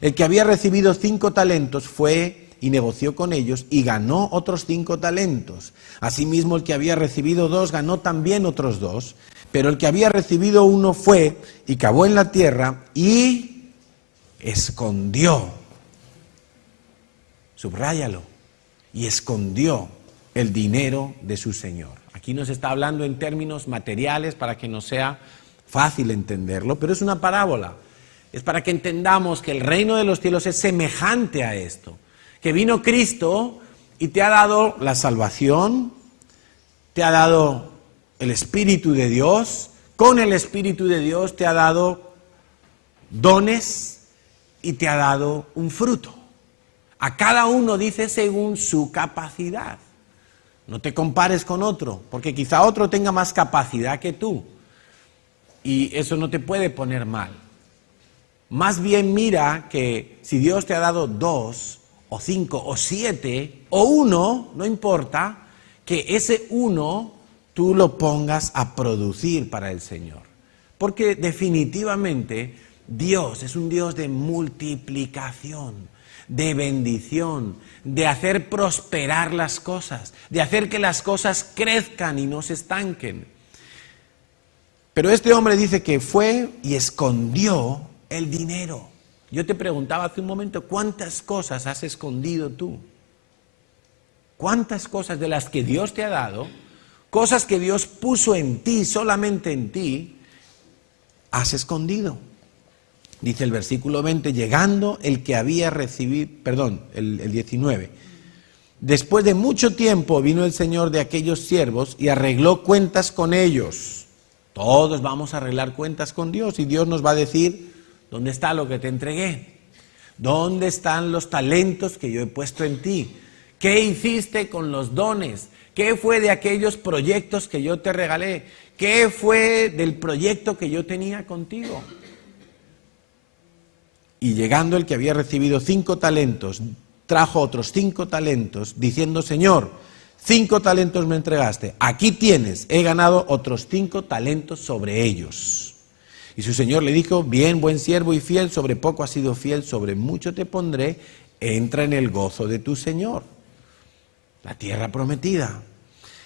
El que había recibido 5 talentos fue y negoció con ellos y ganó otros 5 talentos. Asimismo, el que había recibido 2 ganó también otros 2, pero el que había recibido 1 fue y cavó en la tierra y escondió. Subráyalo. Y escondió el dinero de su señor. Aquí nos está hablando en términos materiales para que nos sea fácil entenderlo, pero es una parábola. Es para que entendamos que el reino de los cielos es semejante a esto. Que vino Cristo y te ha dado la salvación, te ha dado el Espíritu de Dios, con el Espíritu de Dios te ha dado dones y te ha dado un fruto. A cada uno dice según su capacidad. No te compares con otro, porque quizá otro tenga más capacidad que tú. Y eso no te puede poner mal. Más bien mira que si Dios te ha dado 2, o 5, o 7, o 1, no importa, que ese 1 tú lo pongas a producir para el Señor. Porque definitivamente Dios es un Dios de multiplicación, de bendición, de hacer prosperar las cosas, de hacer que las cosas crezcan y no se estanquen. Pero este hombre dice que fue y escondió el dinero. Yo te preguntaba hace un momento, ¿cuántas cosas has escondido tú? ¿Cuántas cosas de las que Dios te ha dado, cosas que Dios puso en ti, solamente en ti, has escondido? Dice el versículo 20, llegando el que había recibido, el 19. Después de mucho tiempo vino el Señor de aquellos siervos y arregló cuentas con ellos. Todos vamos a arreglar cuentas con Dios y Dios nos va a decir, ¿dónde está lo que te entregué? ¿Dónde están los talentos que yo he puesto en ti? ¿Qué hiciste con los dones? ¿Qué fue de aquellos proyectos que yo te regalé? ¿Qué fue del proyecto que yo tenía contigo? Y llegando el que había recibido 5 talentos, trajo otros 5 talentos, diciendo, Señor, 5 talentos me entregaste, aquí tienes, he ganado otros 5 talentos sobre ellos. Y su señor le dijo, bien, buen siervo y fiel, sobre poco has sido fiel, sobre mucho te pondré, entra en el gozo de tu señor. La tierra prometida.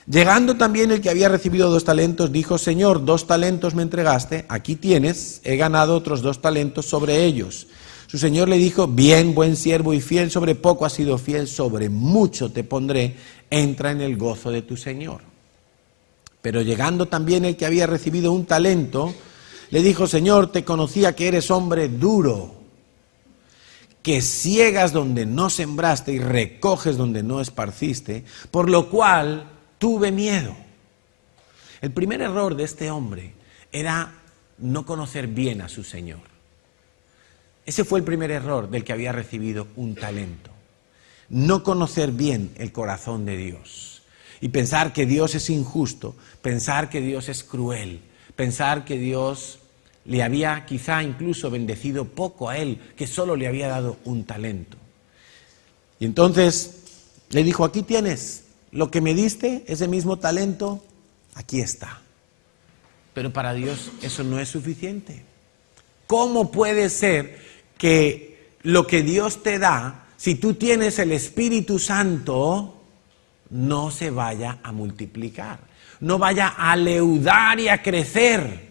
Llegando también el que había recibido 2 talentos, dijo, Señor, 2 talentos me entregaste, aquí tienes, he ganado otros 2 talentos sobre ellos. Su señor le dijo, bien, buen siervo y fiel, sobre poco has sido fiel, sobre mucho te pondré, entra en el gozo de tu señor. Pero llegando también el que había recibido 1 talento, le dijo, Señor, te conocía que eres hombre duro, que ciegas donde no sembraste y recoges donde no esparciste, por lo cual tuve miedo. El primer error de este hombre era no conocer bien a su señor. Ese fue el primer error del que había recibido 1 talento. No conocer bien el corazón de Dios y pensar que Dios es injusto, pensar que Dios es cruel, pensar que Dios le había quizá incluso bendecido poco a él, que solo le había dado 1 talento. Y entonces le dijo, aquí tienes lo que me diste, ese mismo talento, aquí está. Pero para Dios eso no es suficiente. ¿Cómo puede ser que lo que Dios te da, si tú tienes el Espíritu Santo, no se vaya a multiplicar, no vaya a leudar y a crecer?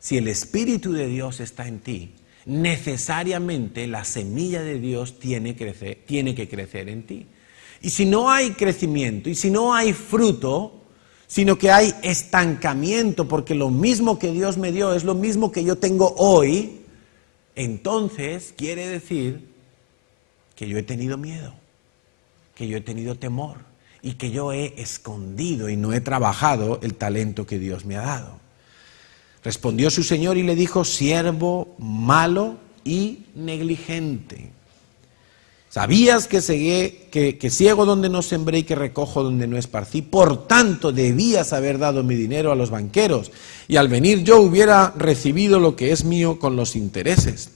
Si el Espíritu de Dios está en ti, necesariamente la semilla de Dios tiene que crecer en ti. Y si no hay crecimiento, y si no hay fruto, sino que hay estancamiento, porque lo mismo que Dios me dio es lo mismo que yo tengo hoy, entonces quiere decir que yo he tenido miedo, que yo he tenido temor y que yo he escondido y no he trabajado el talento que Dios me ha dado. Respondió su señor y le dijo, siervo malo y negligente. Sabías que ciego donde no sembré y que recojo donde no esparcí, por tanto debías haber dado mi dinero a los banqueros, y al venir yo hubiera recibido lo que es mío con los intereses.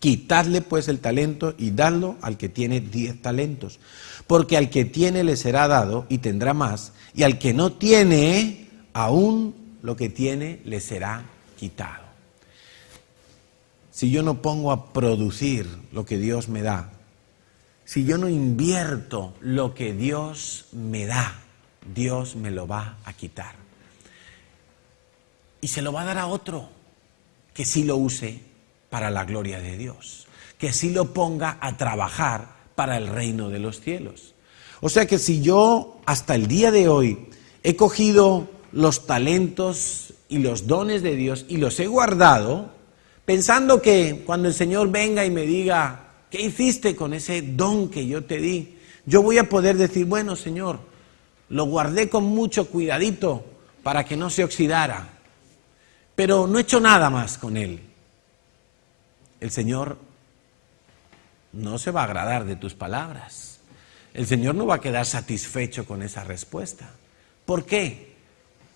Quitadle pues el talento y dadlo al que tiene 10 talentos, porque al que tiene le será dado y tendrá más, y al que no tiene, aún lo que tiene le será quitado. Si yo no pongo a producir lo que Dios me da, si yo no invierto lo que Dios me da, Dios me lo va a quitar. Y se lo va a dar a otro que sí lo use para la gloria de Dios, que sí lo ponga a trabajar para el reino de los cielos. O sea que si yo hasta el día de hoy he cogido los talentos y los dones de Dios y los he guardado, pensando que cuando el Señor venga y me diga, ¿qué hiciste con ese don que yo te di? Yo voy a poder decir, bueno, Señor, lo guardé con mucho cuidadito para que no se oxidara, pero no he hecho nada más con él. El Señor no se va a agradar de tus palabras. El Señor no va a quedar satisfecho con esa respuesta. ¿Por qué?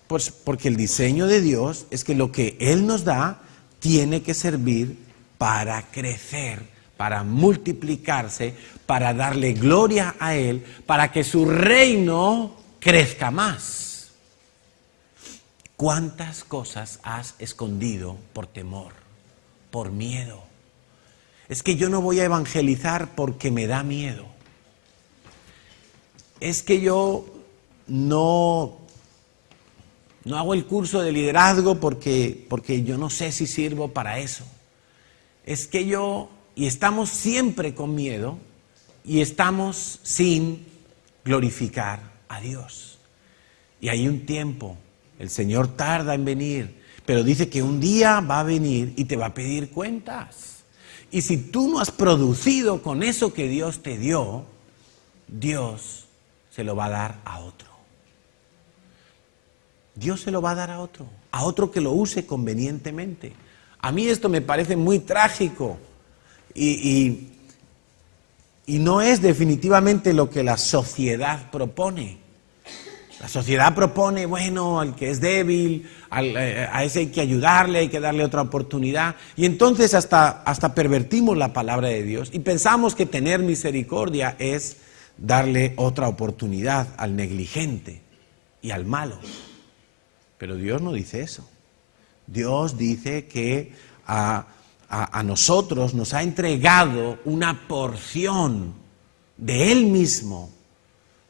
Pues porque el diseño de Dios es que lo que Él nos da tiene que servir para crecer, para multiplicarse, para darle gloria a Él, para que su reino crezca más. ¿Cuántas cosas has escondido por temor, por miedo? Es que yo no voy a evangelizar porque me da miedo. Es que yo no hago el curso de liderazgo porque yo no sé si sirvo para eso. Es que y estamos siempre con miedo y estamos sin glorificar a Dios. Y hay un tiempo, el Señor tarda en venir, pero dice que un día va a venir y te va a pedir cuentas. Y si tú no has producido con eso que Dios te dio, Dios se lo va a dar a otro. Dios se lo va a dar a otro que lo use convenientemente. A mí esto me parece muy trágico y no es definitivamente lo que la sociedad propone. La sociedad propone, bueno, al que es débil, a ese hay que ayudarle, hay que darle otra oportunidad. Y entonces hasta pervertimos la palabra de Dios y pensamos que tener misericordia es darle otra oportunidad al negligente y al malo. Pero Dios no dice eso. Dios dice que a nosotros nos ha entregado una porción de Él mismo.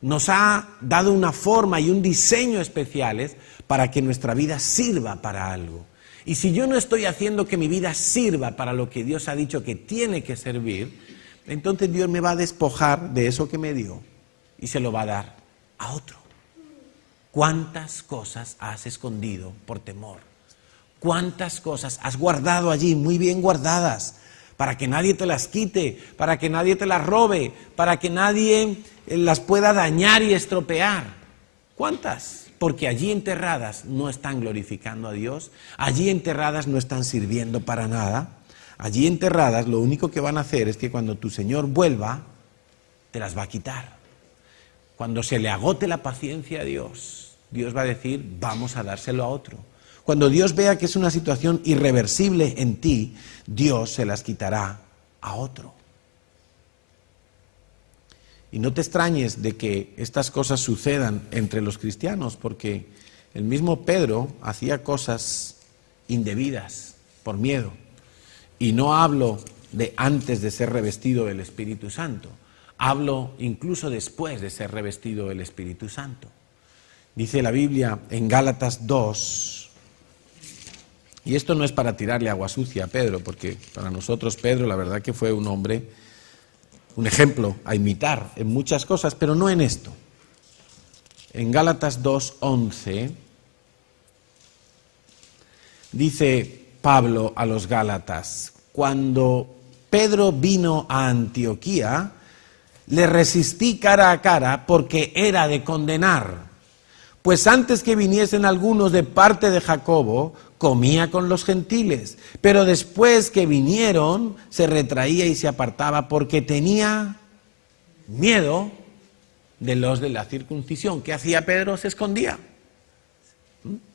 Nos ha dado una forma y un diseño especiales para que nuestra vida sirva para algo. Y si yo no estoy haciendo que mi vida sirva para lo que Dios ha dicho que tiene que servir, entonces Dios me va a despojar de eso que me dio y se lo va a dar a otro. ¿Cuántas cosas has escondido por temor? ¿Cuántas cosas has guardado allí, muy bien guardadas, para que nadie te las quite, para que nadie te las robe, para que nadie las pueda dañar y estropear? ¿Cuántas? Porque allí enterradas no están glorificando a Dios, allí enterradas no están sirviendo para nada, allí enterradas lo único que van a hacer es que cuando tu Señor vuelva, te las va a quitar. Cuando se le agote la paciencia a Dios, Dios va a decir, vamos a dárselo a otro. Cuando Dios vea que es una situación irreversible en ti, Dios se las quitará a otro. Y no te extrañes de que estas cosas sucedan entre los cristianos, porque el mismo Pedro hacía cosas indebidas por miedo. Y no hablo de antes de ser revestido del Espíritu Santo, hablo incluso después de ser revestido del Espíritu Santo. Dice la Biblia en Gálatas 2, y esto no es para tirarle agua sucia a Pedro, porque para nosotros Pedro la verdad que fue un hombre, un ejemplo a imitar en muchas cosas, pero no en esto. En Gálatas 2:11 dice Pablo a los Gálatas, cuando Pedro vino a Antioquía, le resistí cara a cara porque era de condenar. Pues antes que viniesen algunos de parte de Jacobo, comía con los gentiles, pero después que vinieron, se retraía y se apartaba porque tenía miedo de los de la circuncisión. ¿Qué hacía Pedro? Se escondía.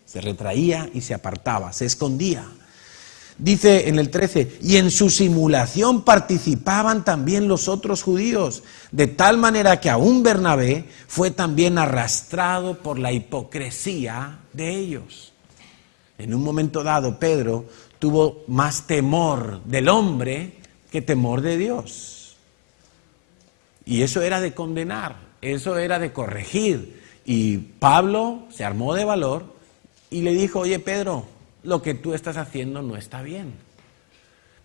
Se retraía y se apartaba, se escondía. Dice en el 13, y en su simulación participaban también los otros judíos, de tal manera que aún Bernabé fue también arrastrado por la hipocresía de ellos. En un momento dado, Pedro tuvo más temor del hombre que temor de Dios. Y eso era de condenar, eso era de corregir. Y Pablo se armó de valor y le dijo, oye Pedro, lo que tú estás haciendo no está bien.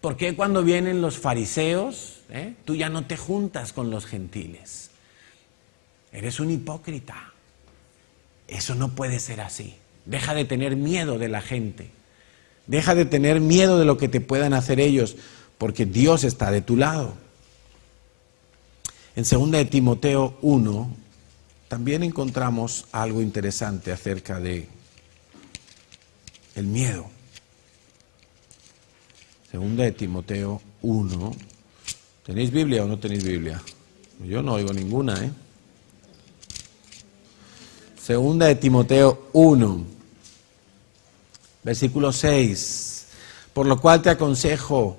¿Por qué cuando vienen los fariseos, tú ya no te juntas con los gentiles? Eres un hipócrita. Eso no puede ser así. Deja de tener miedo de la gente. Deja de tener miedo de lo que te puedan hacer ellos, porque Dios está de tu lado. En 2 de Timoteo 1 también encontramos algo interesante acerca de el miedo. 2 de Timoteo 1. ¿Tenéis Biblia o no tenéis Biblia? Yo no oigo ninguna, 2 de Timoteo 1, versículo 6. Por lo cual te aconsejo,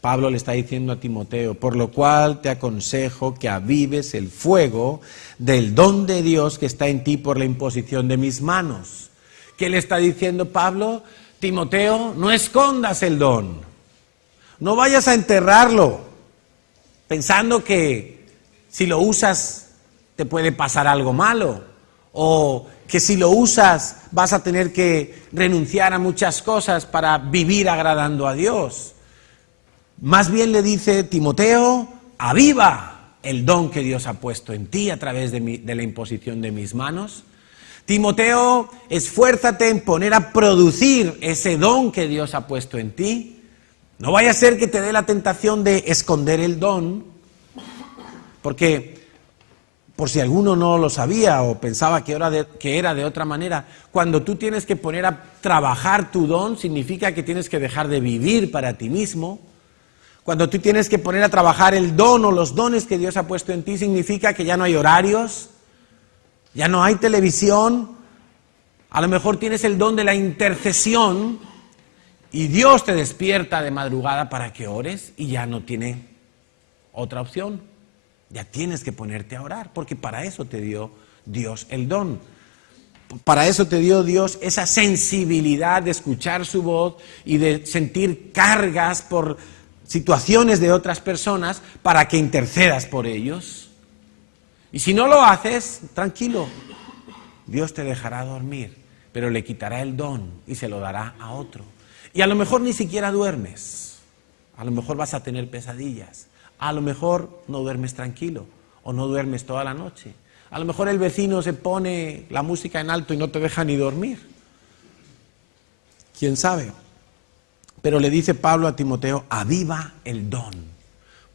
Pablo le está diciendo a Timoteo, por lo cual te aconsejo que avives el fuego del don de Dios que está en ti por la imposición de mis manos. ¿Qué le está diciendo Pablo? Timoteo, no escondas el don. No vayas a enterrarlo, pensando que si lo usas te puede pasar algo malo, o que si lo usas vas a tener que renunciar a muchas cosas para vivir agradando a Dios. Más bien le dice, Timoteo, aviva el don que Dios ha puesto en ti a través de la imposición de mis manos. Timoteo, esfuérzate en poner a producir ese don que Dios ha puesto en ti. No vaya a ser que te dé la tentación de esconder el don, porque por si alguno no lo sabía o pensaba que era de otra manera, cuando tú tienes que poner a trabajar tu don, significa que tienes que dejar de vivir para ti mismo. Cuando tú tienes que poner a trabajar el don o los dones que Dios ha puesto en ti, significa que ya no hay horarios, ya no hay televisión, a lo mejor tienes el don de la intercesión, y Dios te despierta de madrugada para que ores y ya no tiene otra opción. Ya tienes que ponerte a orar, porque para eso te dio Dios el don. Para eso te dio Dios esa sensibilidad de escuchar su voz y de sentir cargas por situaciones de otras personas para que intercedas por ellos. Y si no lo haces, tranquilo, Dios te dejará dormir, pero le quitará el don y se lo dará a otro. Y a lo mejor ni siquiera duermes, a lo mejor vas a tener pesadillas, a lo mejor no duermes tranquilo o no duermes toda la noche, a lo mejor el vecino se pone la música en alto y no te deja ni dormir, quién sabe. Pero le dice Pablo a Timoteo, aviva el don,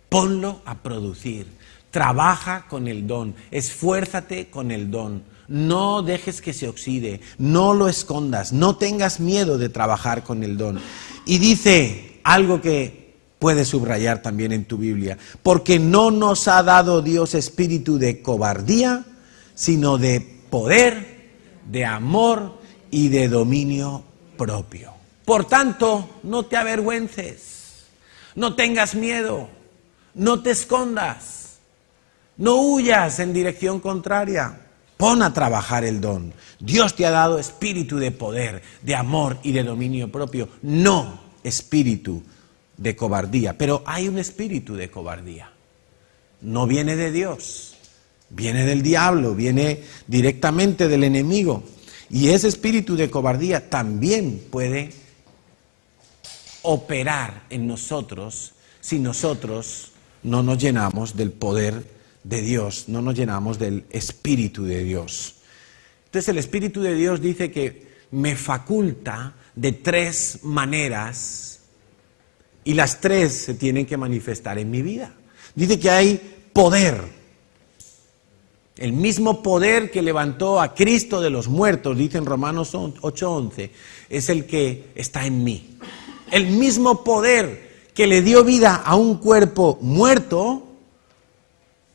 ponlo a producir, trabaja con el don, esfuérzate con el don. No dejes que se oxide, no lo escondas, no tengas miedo de trabajar con el don. Y dice algo que puedes subrayar también en tu Biblia, porque no nos ha dado Dios espíritu de cobardía, sino de poder, de amor y de dominio propio. Por tanto, no te avergüences, no tengas miedo, no te escondas, no huyas en dirección contraria. Pon a trabajar el don. Dios te ha dado espíritu de poder, de amor y de dominio propio, no espíritu de cobardía. Pero hay un espíritu de cobardía. No viene de Dios, viene del diablo, viene directamente del enemigo. Y ese espíritu de cobardía también puede operar en nosotros si nosotros no nos llenamos del poder de Dios, no nos llenamos del Espíritu de Dios. Entonces el Espíritu de Dios dice que me faculta de 3 maneras y las 3 se tienen que manifestar en mi vida. Dice que hay poder, el mismo poder que levantó a Cristo de los muertos, dice en Romanos 8:11, es el que está en mí. El mismo poder que le dio vida a un cuerpo muerto,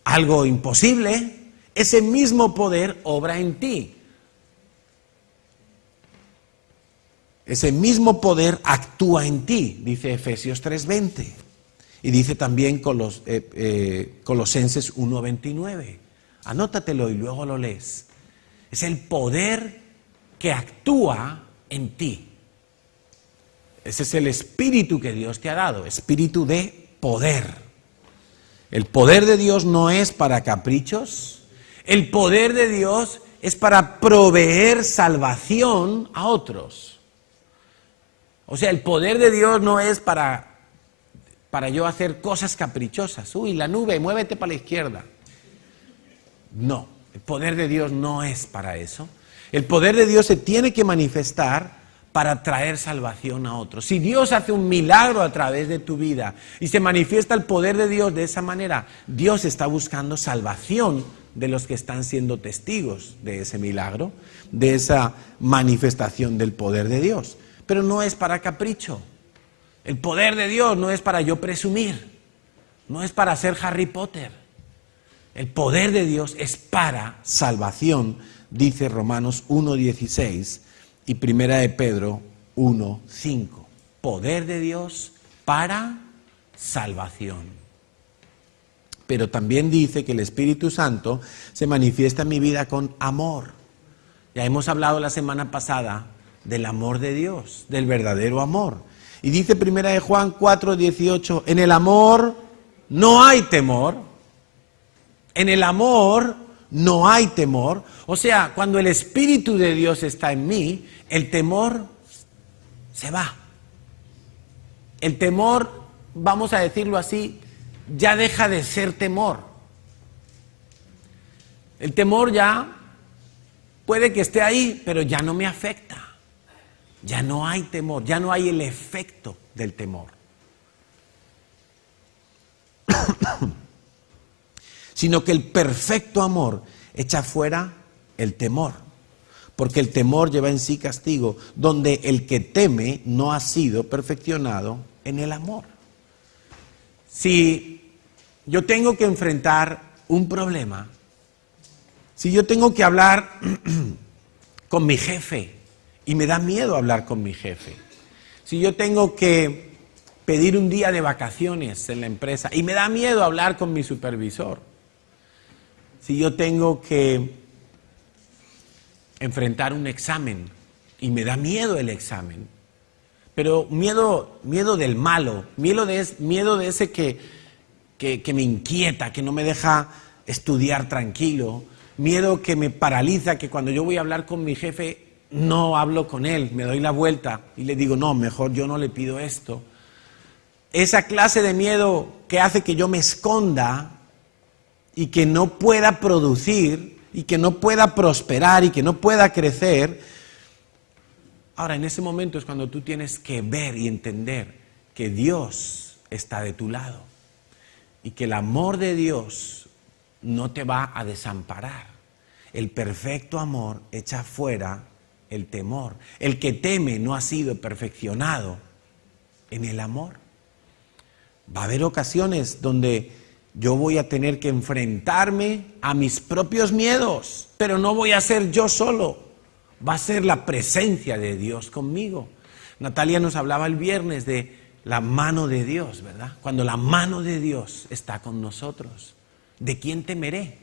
algo imposible, ese mismo poder obra en ti. Ese mismo poder actúa en ti, dice Efesios 3:20. Y dice también Colosenses 1:29. Anótatelo y luego lo lees. Es el poder que actúa en ti. Ese es el espíritu que Dios te ha dado, espíritu de poder. El poder de Dios no es para caprichos. El poder de Dios es para proveer salvación a otros. O sea, el poder de Dios no es para yo hacer cosas caprichosas. Uy, la nube, muévete para la izquierda. No, el poder de Dios no es para eso. El poder de Dios se tiene que manifestar para traer salvación a otros. Si Dios hace un milagro a través de tu vida y se manifiesta el poder de Dios de esa manera, Dios está buscando salvación de los que están siendo testigos de ese milagro, de esa manifestación del poder de Dios. Pero no es para capricho. El poder de Dios no es para yo presumir, no es para ser Harry Potter. El poder de Dios es para salvación, dice Romanos 1:16 y Primera de Pedro 1:5. Poder de Dios para salvación. Pero también dice que el Espíritu Santo se manifiesta en mi vida con amor. Ya hemos hablado la semana pasada del amor de Dios, del verdadero amor. Y dice Primera de Juan 4:18, en el amor no hay temor. En el amor no hay temor. O sea, cuando el Espíritu de Dios está en mí, el temor se va. El temor, vamos a decirlo así, ya deja de ser temor. El temor ya puede que esté ahí, pero ya no me afecta. Ya no hay temor, ya no hay el efecto del temor. Sino que el perfecto amor echa fuera el temor. Porque el temor lleva en sí castigo, donde el que teme no ha sido perfeccionado en el amor. Si yo tengo que enfrentar un problema, si yo tengo que hablar con mi jefe y me da miedo hablar con mi jefe, si yo tengo que pedir un día de vacaciones en la empresa y me da miedo hablar con mi supervisor, si yo tengo que enfrentar un examen y me da miedo el examen, pero miedo del malo, miedo de ese que me inquieta, que no me deja estudiar tranquilo, miedo que me paraliza, que cuando yo voy a hablar con mi jefe no hablo con él, me doy la vuelta y le digo, no, mejor yo no le pido esto. Esa clase de miedo que hace que yo me esconda y que no pueda producir y que no pueda prosperar y que no pueda crecer. Ahora, en ese momento es cuando tú tienes que ver y entender que Dios está de tu lado y que el amor de Dios no te va a desamparar. El perfecto amor echa fuera el temor. El que teme no ha sido perfeccionado en el amor. Va a haber ocasiones donde yo voy a tener que enfrentarme a mis propios miedos, pero no voy a ser yo solo, va a ser la presencia de Dios conmigo. Natalia nos hablaba el viernes de la mano de Dios, ¿verdad? Cuando la mano de Dios está con nosotros, ¿de quién temeré?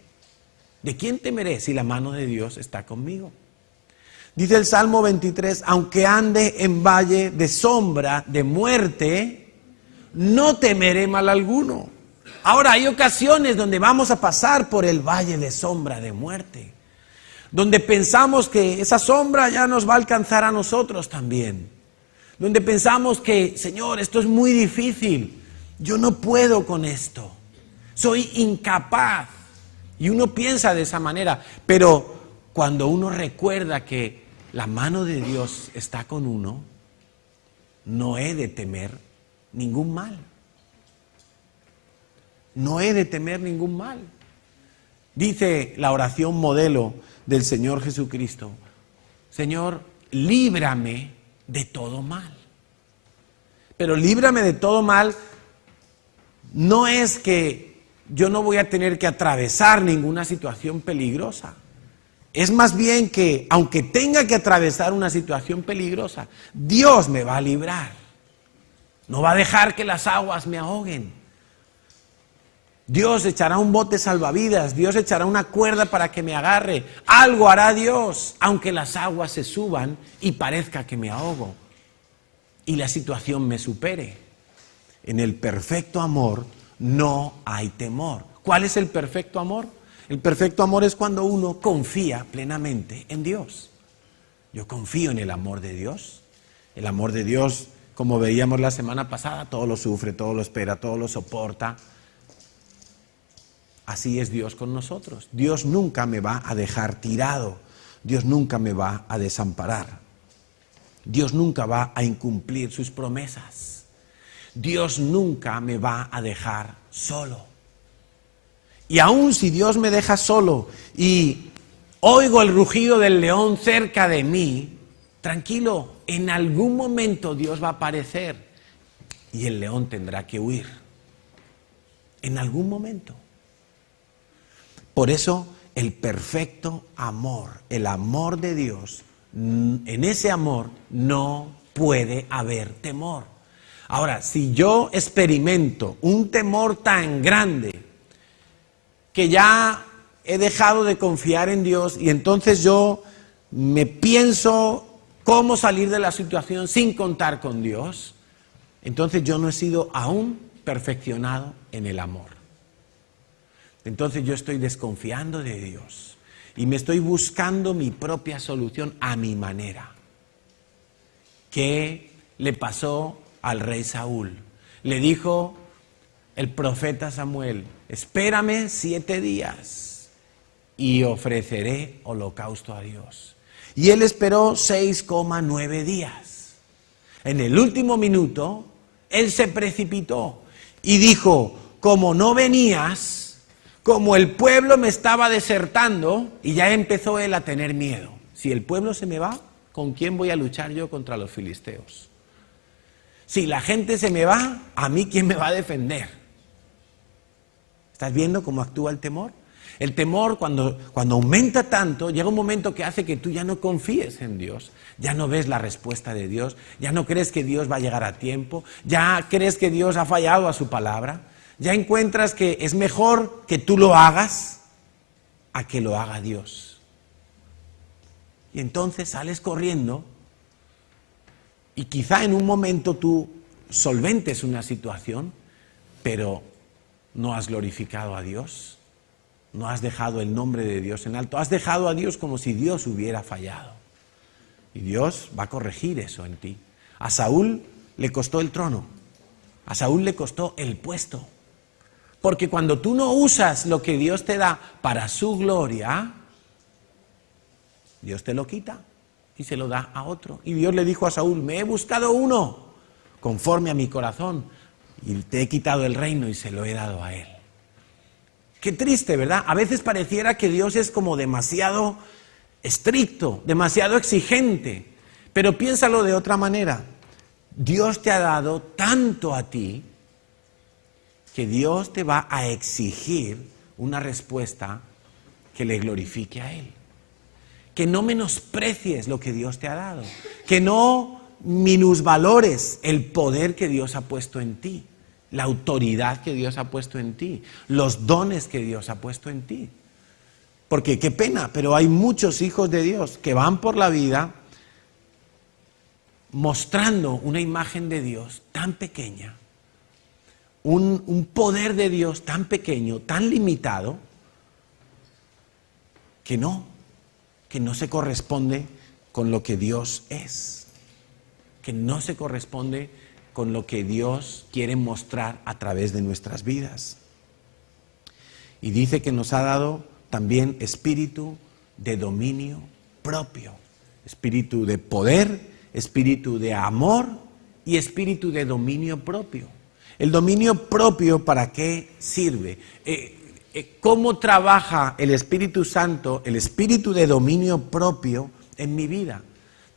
¿De quién temeré si la mano de Dios está conmigo? Dice el Salmo 23, aunque ande en valle de sombra, de muerte, no temeré mal alguno. Ahora, hay ocasiones donde vamos a pasar por el valle de sombra de muerte, donde pensamos que esa sombra ya nos va a alcanzar a nosotros también, donde pensamos que, Señor, esto es muy difícil, yo no puedo con esto, soy incapaz, y uno piensa de esa manera, pero cuando uno recuerda que la mano de Dios está con uno, no he de temer ningún mal. No he de temer ningún mal. Dice la oración modelo del Señor Jesucristo, Señor, líbrame de todo mal. Pero líbrame de todo mal no es que yo no voy a tener que atravesar ninguna situación peligrosa. Es más bien que, aunque tenga que atravesar una situación peligrosa, Dios me va a librar. No va a dejar que las aguas me ahoguen. Dios echará un bote salvavidas, Dios echará una cuerda para que me agarre. Algo hará Dios, aunque las aguas se suban y parezca que me ahogo y la situación me supere. En el perfecto amor no hay temor. ¿Cuál es el perfecto amor? El perfecto amor es cuando uno confía plenamente en Dios. Yo confío en el amor de Dios. El amor de Dios, como veíamos la semana pasada, todo lo sufre, todo lo espera, todo lo soporta. Así es Dios con nosotros. Dios nunca me va a dejar tirado. Dios nunca me va a desamparar. Dios nunca va a incumplir sus promesas. Dios nunca me va a dejar solo. Y aun si Dios me deja solo y oigo el rugido del león cerca de mí, tranquilo, en algún momento Dios va a aparecer y el león tendrá que huir. En algún momento. Por eso el perfecto amor, el amor de Dios, en ese amor no puede haber temor. Ahora, si yo experimento un temor tan grande que ya he dejado de confiar en Dios y entonces yo me pienso cómo salir de la situación sin contar con Dios, entonces yo no he sido aún perfeccionado en el amor. Entonces yo estoy desconfiando de Dios y me estoy buscando mi propia solución a mi manera. ¿Qué le pasó al rey Saúl? Le dijo el profeta Samuel: espérame 7 días y ofreceré holocausto a Dios. Y él esperó 6,9 días. En el último minuto, él se precipitó y dijo: como no venías, como el pueblo me estaba desertando, y ya empezó él a tener miedo. Si el pueblo se me va, ¿con quién voy a luchar yo contra los filisteos? Si la gente se me va, ¿a mí quién me va a defender? ¿Estás viendo cómo actúa el temor? El temor, cuando aumenta tanto, llega un momento que hace que tú ya no confíes en Dios, ya no ves la respuesta de Dios, ya no crees que Dios va a llegar a tiempo, ya crees que Dios ha fallado a su palabra, ya encuentras que es mejor que tú lo hagas a que lo haga Dios. Y entonces sales corriendo y quizá en un momento tú solventes una situación, pero no has glorificado a Dios, no has dejado el nombre de Dios en alto, has dejado a Dios como si Dios hubiera fallado. Y Dios va a corregir eso en ti. A Saúl le costó el trono, a Saúl le costó el puesto. Porque cuando tú no usas lo que Dios te da para su gloria, Dios te lo quita y se lo da a otro. Y Dios le dijo a Saúl: me he buscado uno conforme a mi corazón y te he quitado el reino y se lo he dado a él. Qué triste, ¿verdad? A veces pareciera que Dios es como demasiado estricto, demasiado exigente, pero piénsalo de otra manera. Dios te ha dado tanto a ti que Dios te va a exigir una respuesta que le glorifique a Él. Que no menosprecies lo que Dios te ha dado, que no minusvalores el poder que Dios ha puesto en ti, la autoridad que Dios ha puesto en ti, los dones que Dios ha puesto en ti. Porque qué pena, pero hay muchos hijos de Dios que van por la vida mostrando una imagen de Dios tan pequeña, un poder de Dios tan pequeño, tan limitado, que no se corresponde con lo que Dios es, que no se corresponde con lo que Dios quiere mostrar a través de nuestras vidas. Y dice que nos ha dado también espíritu de dominio propio, espíritu de poder, espíritu de amor y espíritu de dominio propio. El dominio propio, ¿para qué sirve? ¿Cómo trabaja el Espíritu Santo, el espíritu de dominio propio en mi vida?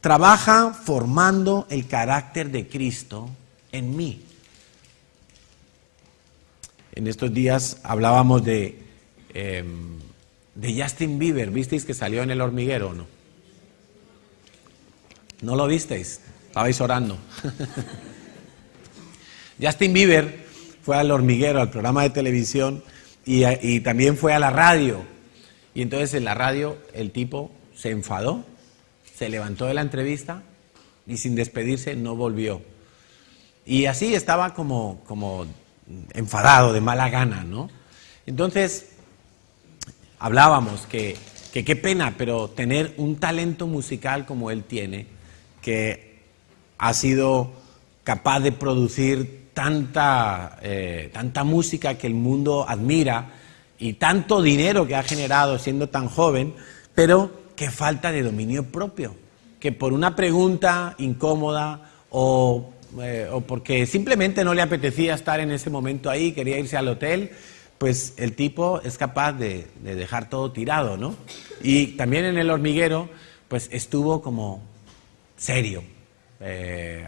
Trabaja formando el carácter de Cristo en mí. En estos días hablábamos de Justin Bieber. ¿Visteis que salió en El Hormiguero o no? ¿No lo visteis? Estabais orando. Justin Bieber fue al Hormiguero, al programa de televisión, y también fue a la radio. Y entonces en la radio el tipo se enfadó, se levantó de la entrevista y sin despedirse no volvió. Y así estaba como enfadado, de mala gana, ¿no? Entonces, hablábamos que qué pena, pero tener un talento musical como él tiene, que ha sido capaz de producir tanta música que el mundo admira y tanto dinero que ha generado siendo tan joven, pero que falta de dominio propio, que por una pregunta incómoda o porque simplemente no le apetecía estar en ese momento ahí, quería irse al hotel, pues el tipo es capaz de dejar todo tirado, ¿no? Y también en El Hormiguero, pues estuvo como serio,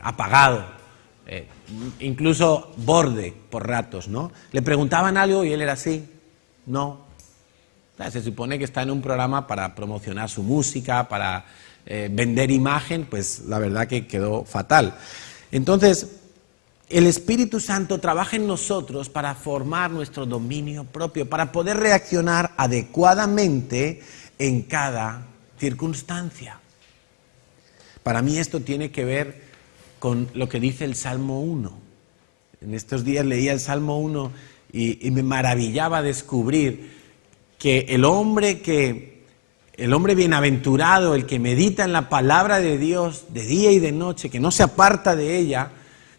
apagado, incluso borde por ratos, ¿no? Le preguntaban algo y él era así, no. O sea, se supone que está en un programa para promocionar su música, para vender imagen, pues la verdad que quedó fatal. Entonces, el Espíritu Santo trabaja en nosotros para formar nuestro dominio propio, para poder reaccionar adecuadamente en cada circunstancia. Para mí esto tiene que ver con lo que dice el Salmo 1. En estos días leía el Salmo 1 y me maravillaba descubrir que el hombre bienaventurado, el que medita en la palabra de Dios de día y de noche, que no se aparta de ella,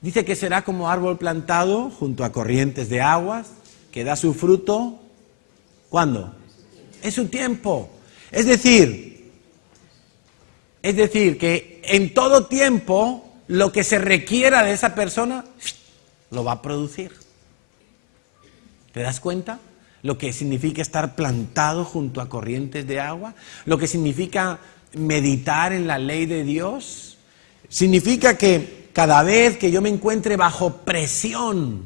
dice que será como árbol plantado junto a corrientes de aguas, que da su fruto, ¿cuándo? En su tiempo. Es decir, que en todo tiempo lo que se requiera de esa persona lo va a producir. ¿Te das cuenta? Lo que significa estar plantado junto a corrientes de agua, lo que significa meditar en la ley de Dios, significa que cada vez que yo me encuentre bajo presión,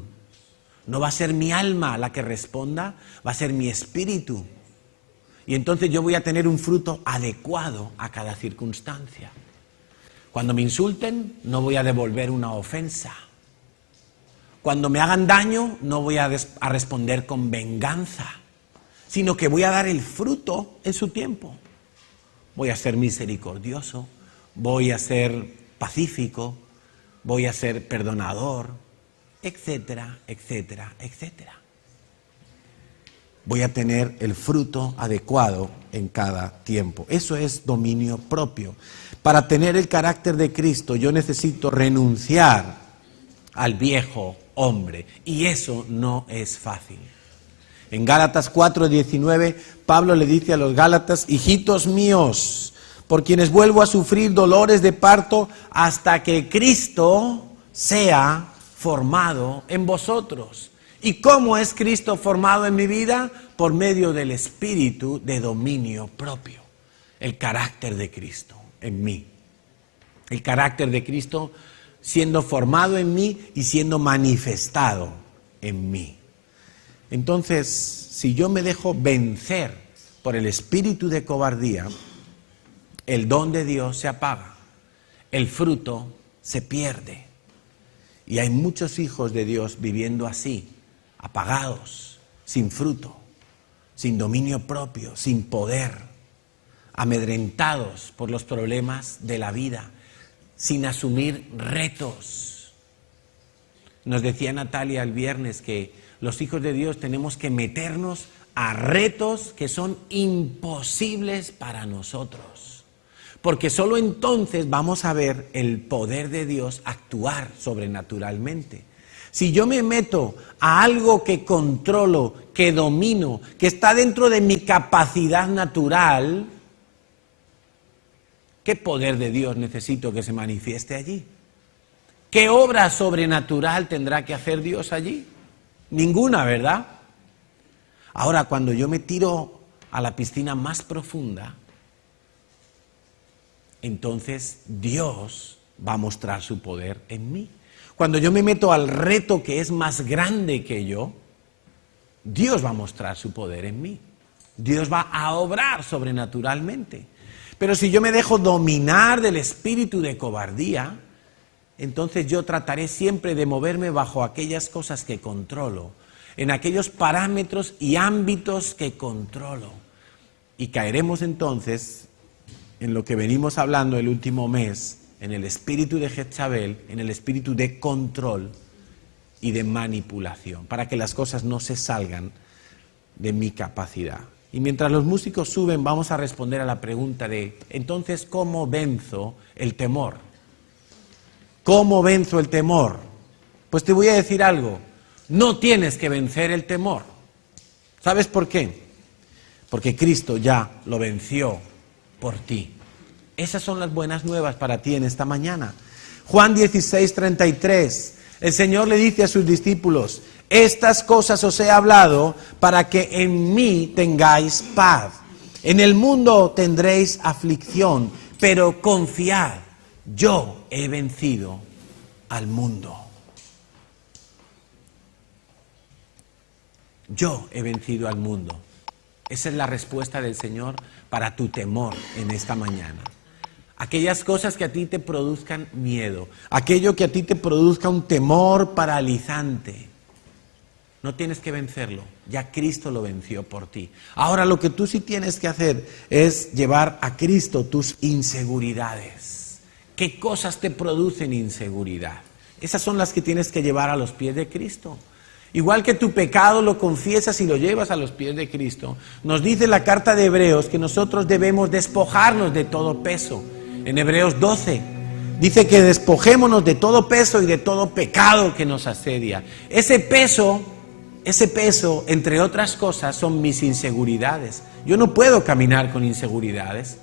no va a ser mi alma la que responda, va a ser mi espíritu. Y entonces yo voy a tener un fruto adecuado a cada circunstancia. Cuando me insulten, no voy a devolver una ofensa. Cuando me hagan daño, no voy a responder con venganza, sino que voy a dar el fruto en su tiempo. Voy a ser misericordioso, voy a ser pacífico, voy a ser perdonador, etcétera, etcétera, etcétera. Voy a tener el fruto adecuado en cada tiempo. Eso es dominio propio. Para tener el carácter de Cristo, yo necesito renunciar al viejo hombre, y eso no es fácil. En Gálatas 4:19, Pablo le dice a los Gálatas: hijitos míos, por quienes vuelvo a sufrir dolores de parto hasta que Cristo sea formado en vosotros. ¿Y cómo es Cristo formado en mi vida? Por medio del espíritu de dominio propio. El carácter de Cristo en mí. El carácter de Cristo siendo formado en mí y siendo manifestado en mí. Entonces, si yo me dejo vencer por el espíritu de cobardía, el don de Dios se apaga, el fruto se pierde. Y hay muchos hijos de Dios viviendo así, apagados, sin fruto, sin dominio propio, sin poder, amedrentados por los problemas de la vida, sin asumir retos. Nos decía Natalia el viernes que los hijos de Dios tenemos que meternos a retos que son imposibles para nosotros, porque solo entonces vamos a ver el poder de Dios actuar sobrenaturalmente. Si yo me meto a algo que controlo, que domino, que está dentro de mi capacidad natural, ¿qué poder de Dios necesito que se manifieste allí? ¿Qué obra sobrenatural tendrá que hacer Dios allí? Ninguna, ¿verdad? Ahora, cuando yo me tiro a la piscina más profunda, entonces Dios va a mostrar su poder en mí. Cuando yo me meto al reto que es más grande que yo, Dios va a mostrar su poder en mí. Dios va a obrar sobrenaturalmente. Pero si yo me dejo dominar del espíritu de cobardía, entonces yo trataré siempre de moverme bajo aquellas cosas que controlo, en aquellos parámetros y ámbitos que controlo. Y caeremos entonces en lo que venimos hablando el último mes, en el espíritu de Jezabel, en el espíritu de control, y de manipulación, para que las cosas no se salgan de mi capacidad. Y mientras los músicos suben, vamos a responder a la pregunta de, entonces, ¿cómo venzo el temor? ¿Cómo venzo el temor? Pues te voy a decir algo, no tienes que vencer el temor. ¿Sabes por qué? Porque Cristo ya lo venció por ti. Esas son las buenas nuevas para ti en esta mañana. Juan 16:33, el Señor le dice a sus discípulos, estas cosas os he hablado para que en mí tengáis paz. En el mundo tendréis aflicción, pero confiad, yo he vencido al mundo. Yo he vencido al mundo. Esa es la respuesta del Señor para tu temor en esta mañana. Aquellas cosas que a ti te produzcan miedo, aquello que a ti te produzca un temor paralizante, no tienes que vencerlo, ya Cristo lo venció por ti. Ahora lo que tú sí tienes que hacer es llevar a Cristo tus inseguridades. ¿Qué cosas te producen inseguridad? Esas son las que tienes que llevar a los pies de Cristo. Igual que tu pecado lo confiesas y lo llevas a los pies de Cristo, nos dice la carta de Hebreos que nosotros debemos despojarnos de todo peso. En Hebreos 12 dice que despojémonos de todo peso y de todo pecado que nos asedia. Ese peso, entre otras cosas, son mis inseguridades. Yo no puedo caminar con inseguridades.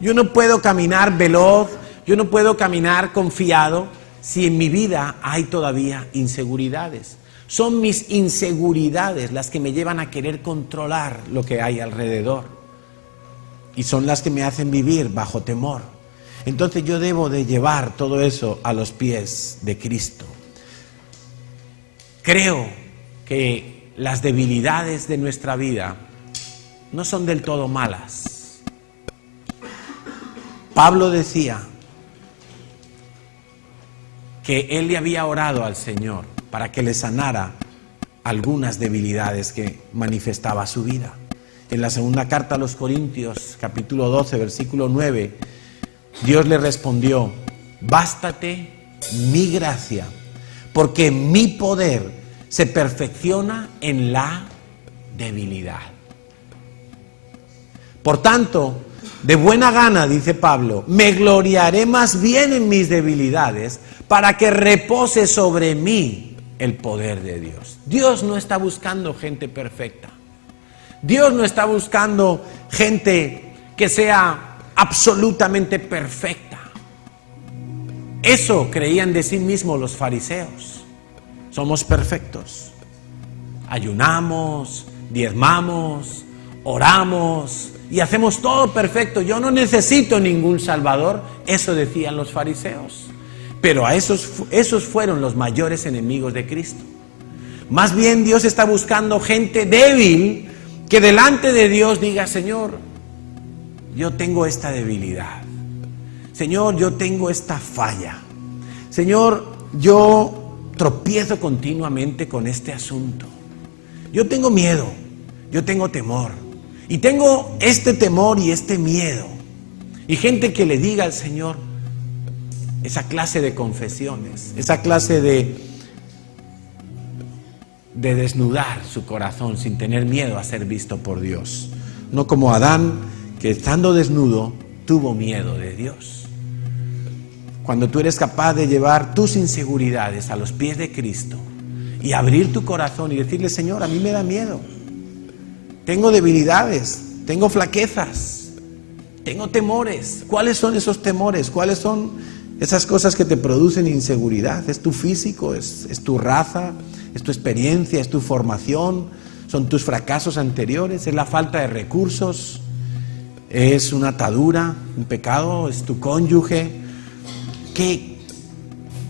Yo no puedo caminar veloz, yo no puedo caminar confiado si en mi vida hay todavía inseguridades. Son mis inseguridades las que me llevan a querer controlar lo que hay alrededor. Y son las que me hacen vivir bajo temor. Entonces yo debo de llevar todo eso a los pies de Cristo. Creo que las debilidades de nuestra vida no son del todo malas. Pablo decía que él le había orado al Señor para que le sanara algunas debilidades que manifestaba su vida. En la segunda carta a los Corintios, capítulo 12, versículo 9, Dios le respondió, bástate mi gracia, porque mi poder se perfecciona en la debilidad. Por tanto, de buena gana, dice Pablo, me gloriaré más bien en mis debilidades, para que repose sobre mí el poder de Dios. Dios no está buscando gente perfecta. Dios no está buscando gente que sea absolutamente perfecta. Eso creían de sí mismos los fariseos. Somos perfectos. Ayunamos, diezmamos, oramos y hacemos todo perfecto. Yo no necesito ningún salvador. Eso decían los fariseos. Pero a esos fueron los mayores enemigos de Cristo. Más bien Dios está buscando gente débil que delante de Dios diga, Señor, yo tengo esta debilidad. Señor, yo tengo esta falla. Señor, yo tropiezo continuamente con este asunto. Yo tengo miedo, yo tengo temor. Y tengo este temor y este miedo. Y gente que le diga al Señor esa clase de confesiones, esa clase de desnudar su corazón sin tener miedo a ser visto por Dios. No como Adán, que estando desnudo tuvo miedo de Dios. Cuando tú eres capaz de llevar tus inseguridades a los pies de Cristo y abrir tu corazón y decirle, Señor, a mí me da miedo. Tengo debilidades, tengo flaquezas, tengo temores. ¿Cuáles son esos temores? ¿Cuáles son esas cosas que te producen inseguridad? ¿Es tu físico? ¿Es tu raza? ¿Es tu experiencia? ¿Es tu formación? ¿Son tus fracasos anteriores? ¿Es la falta de recursos? ¿Es una atadura, un pecado? ¿Es tu cónyuge? ¿Qué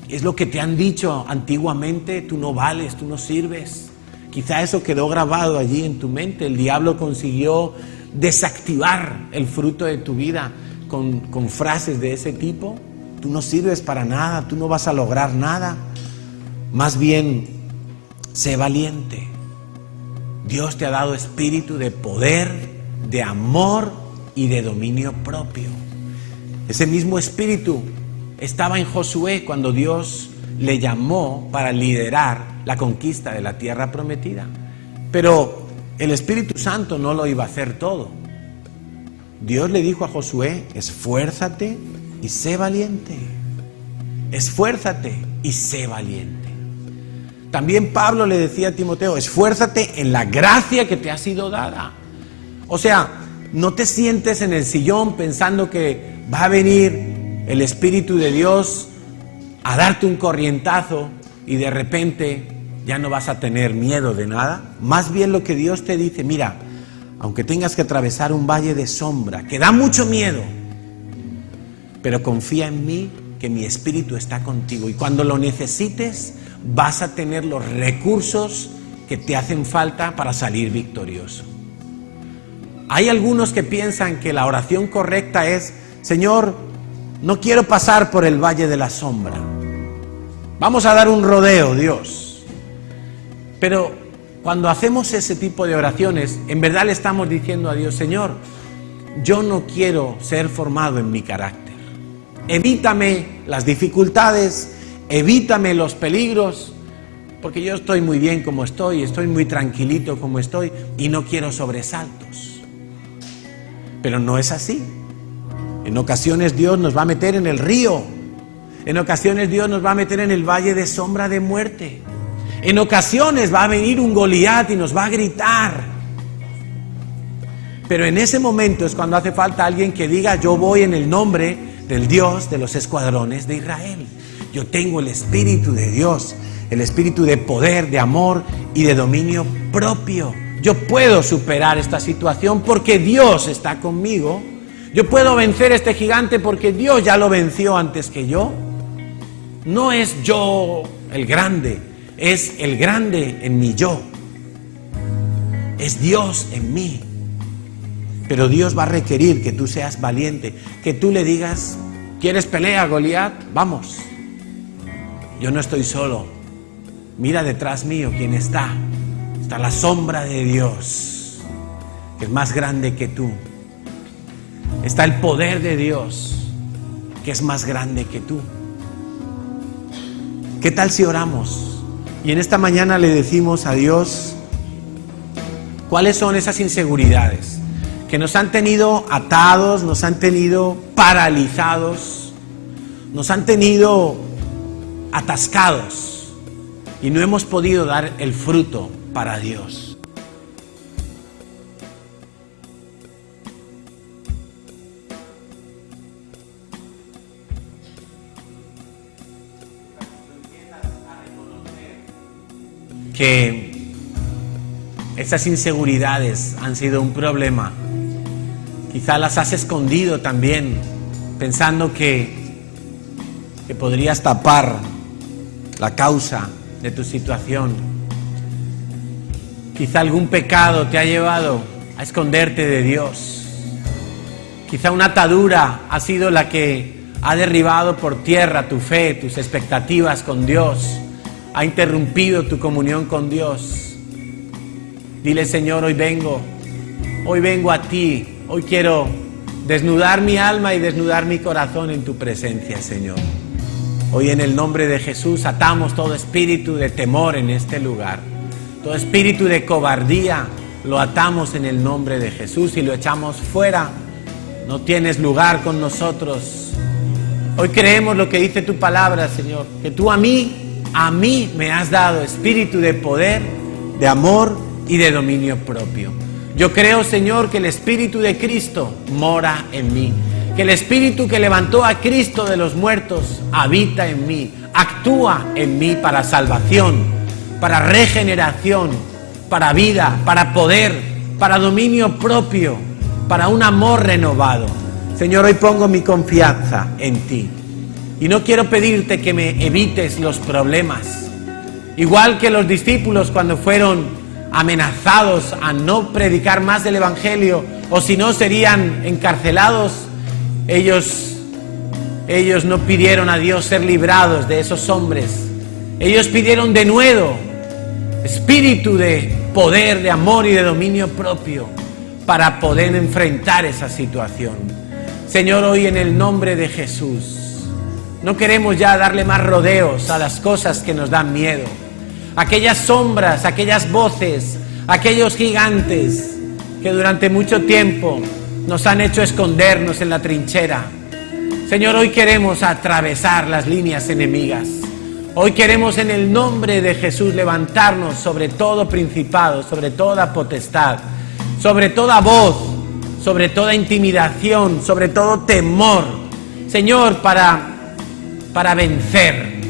es lo que te han dicho antiguamente? Tú no vales, tú no sirves. Quizá eso quedó grabado allí en tu mente. El diablo consiguió desactivar el fruto de tu vida con frases de ese tipo. Tú no sirves para nada, tú no vas a lograr nada. Más bien, sé valiente. Dios te ha dado espíritu de poder, de amor y de dominio propio. Ese mismo espíritu estaba en Josué cuando Dios le llamó para liderar la conquista de la tierra prometida. Pero el Espíritu Santo no lo iba a hacer todo. Dios le dijo a Josué: esfuérzate y sé valiente. Esfuérzate y sé valiente. También Pablo le decía a Timoteo: esfuérzate en la gracia que te ha sido dada. O sea, no te sientes en el sillón pensando que va a venir el Espíritu de Dios a darte un corrientazo y de repente ya no vas a tener miedo de nada. Más bien lo que Dios te dice: mira, aunque tengas que atravesar un valle de sombra, que da mucho miedo, pero confía en mí, que mi Espíritu está contigo. Y cuando lo necesites, vas a tener los recursos que te hacen falta para salir victorioso. Hay algunos que piensan que la oración correcta es: Señor, no quiero pasar por el valle de la sombra. Vamos a dar un rodeo, Dios. Pero cuando hacemos ese tipo de oraciones, en verdad le estamos diciendo a Dios: Señor, yo no quiero ser formado en mi carácter. Evítame las dificultades, evítame los peligros, porque yo estoy muy bien como estoy muy tranquilito como estoy y no quiero sobresaltos. Pero no es así. En ocasiones Dios nos va a meter en el río. En ocasiones Dios nos va a meter en el valle de sombra de muerte. En ocasiones va a venir un Goliat y nos va a gritar. Pero en ese momento es cuando hace falta alguien que diga: yo voy en el nombre del Dios de los escuadrones de Israel. Yo tengo el Espíritu de Dios, el Espíritu de poder, de amor y de dominio propio. Yo puedo superar esta situación porque Dios está conmigo. Yo puedo vencer este gigante porque Dios ya lo venció antes que yo. No es yo el grande, es el grande en mi yo. Es Dios en mí. Pero Dios va a requerir que tú seas valiente, que tú le digas: ¿quieres pelea, Goliat? Vamos. Yo no estoy solo. Mira detrás mío quién está. Está la sombra de Dios, que es más grande que tú. Está el poder de Dios, que es más grande que tú. ¿Qué tal si oramos? Y en esta mañana le decimos a Dios cuáles son esas inseguridades que nos han tenido atados, nos han tenido paralizados, nos han tenido atascados y no hemos podido dar el fruto para Dios. Que esas inseguridades han sido un problema. Quizá las has escondido también, pensando que podrías tapar la causa de tu situación. Quizá algún pecado te ha llevado a esconderte de Dios. Quizá una atadura ha sido la que ha derribado por tierra tu fe, tus expectativas con Dios. Ha interrumpido tu comunión con Dios. Dile: Señor, hoy vengo a ti. Hoy quiero desnudar mi alma y desnudar mi corazón en tu presencia, Señor. Hoy en el nombre de Jesús atamos todo espíritu de temor en este lugar. Todo espíritu de cobardía lo atamos en el nombre de Jesús y lo echamos fuera. No tienes lugar con nosotros. Hoy creemos lo que dice tu palabra, Señor, que tú a mí me has dado espíritu de poder, de amor y de dominio propio. Yo creo, Señor, que el Espíritu de Cristo mora en mí, que el Espíritu que levantó a Cristo de los muertos habita en mí, actúa en mí para salvación, para regeneración, para vida, para poder, para dominio propio, para un amor renovado. Señor, hoy pongo mi confianza en ti y no quiero pedirte que me evites los problemas, igual que los discípulos cuando fueron amenazados a no predicar más del Evangelio, o si no serían encarcelados. Ellos no pidieron a Dios ser librados de esos hombres. Ellos pidieron de nuevo espíritu de poder, de amor y de dominio propio para poder enfrentar esa situación. Señor, hoy en el nombre de Jesús No queremos ya darle más rodeos a las cosas que nos dan miedo. Aquellas sombras, aquellas voces, aquellos gigantes que durante mucho tiempo nos han hecho escondernos en la trinchera. Señor, hoy queremos atravesar las líneas enemigas. Hoy queremos en el nombre de Jesús levantarnos sobre todo principado, sobre toda potestad, sobre toda voz, sobre toda intimidación, sobre todo temor. Señor, para vencer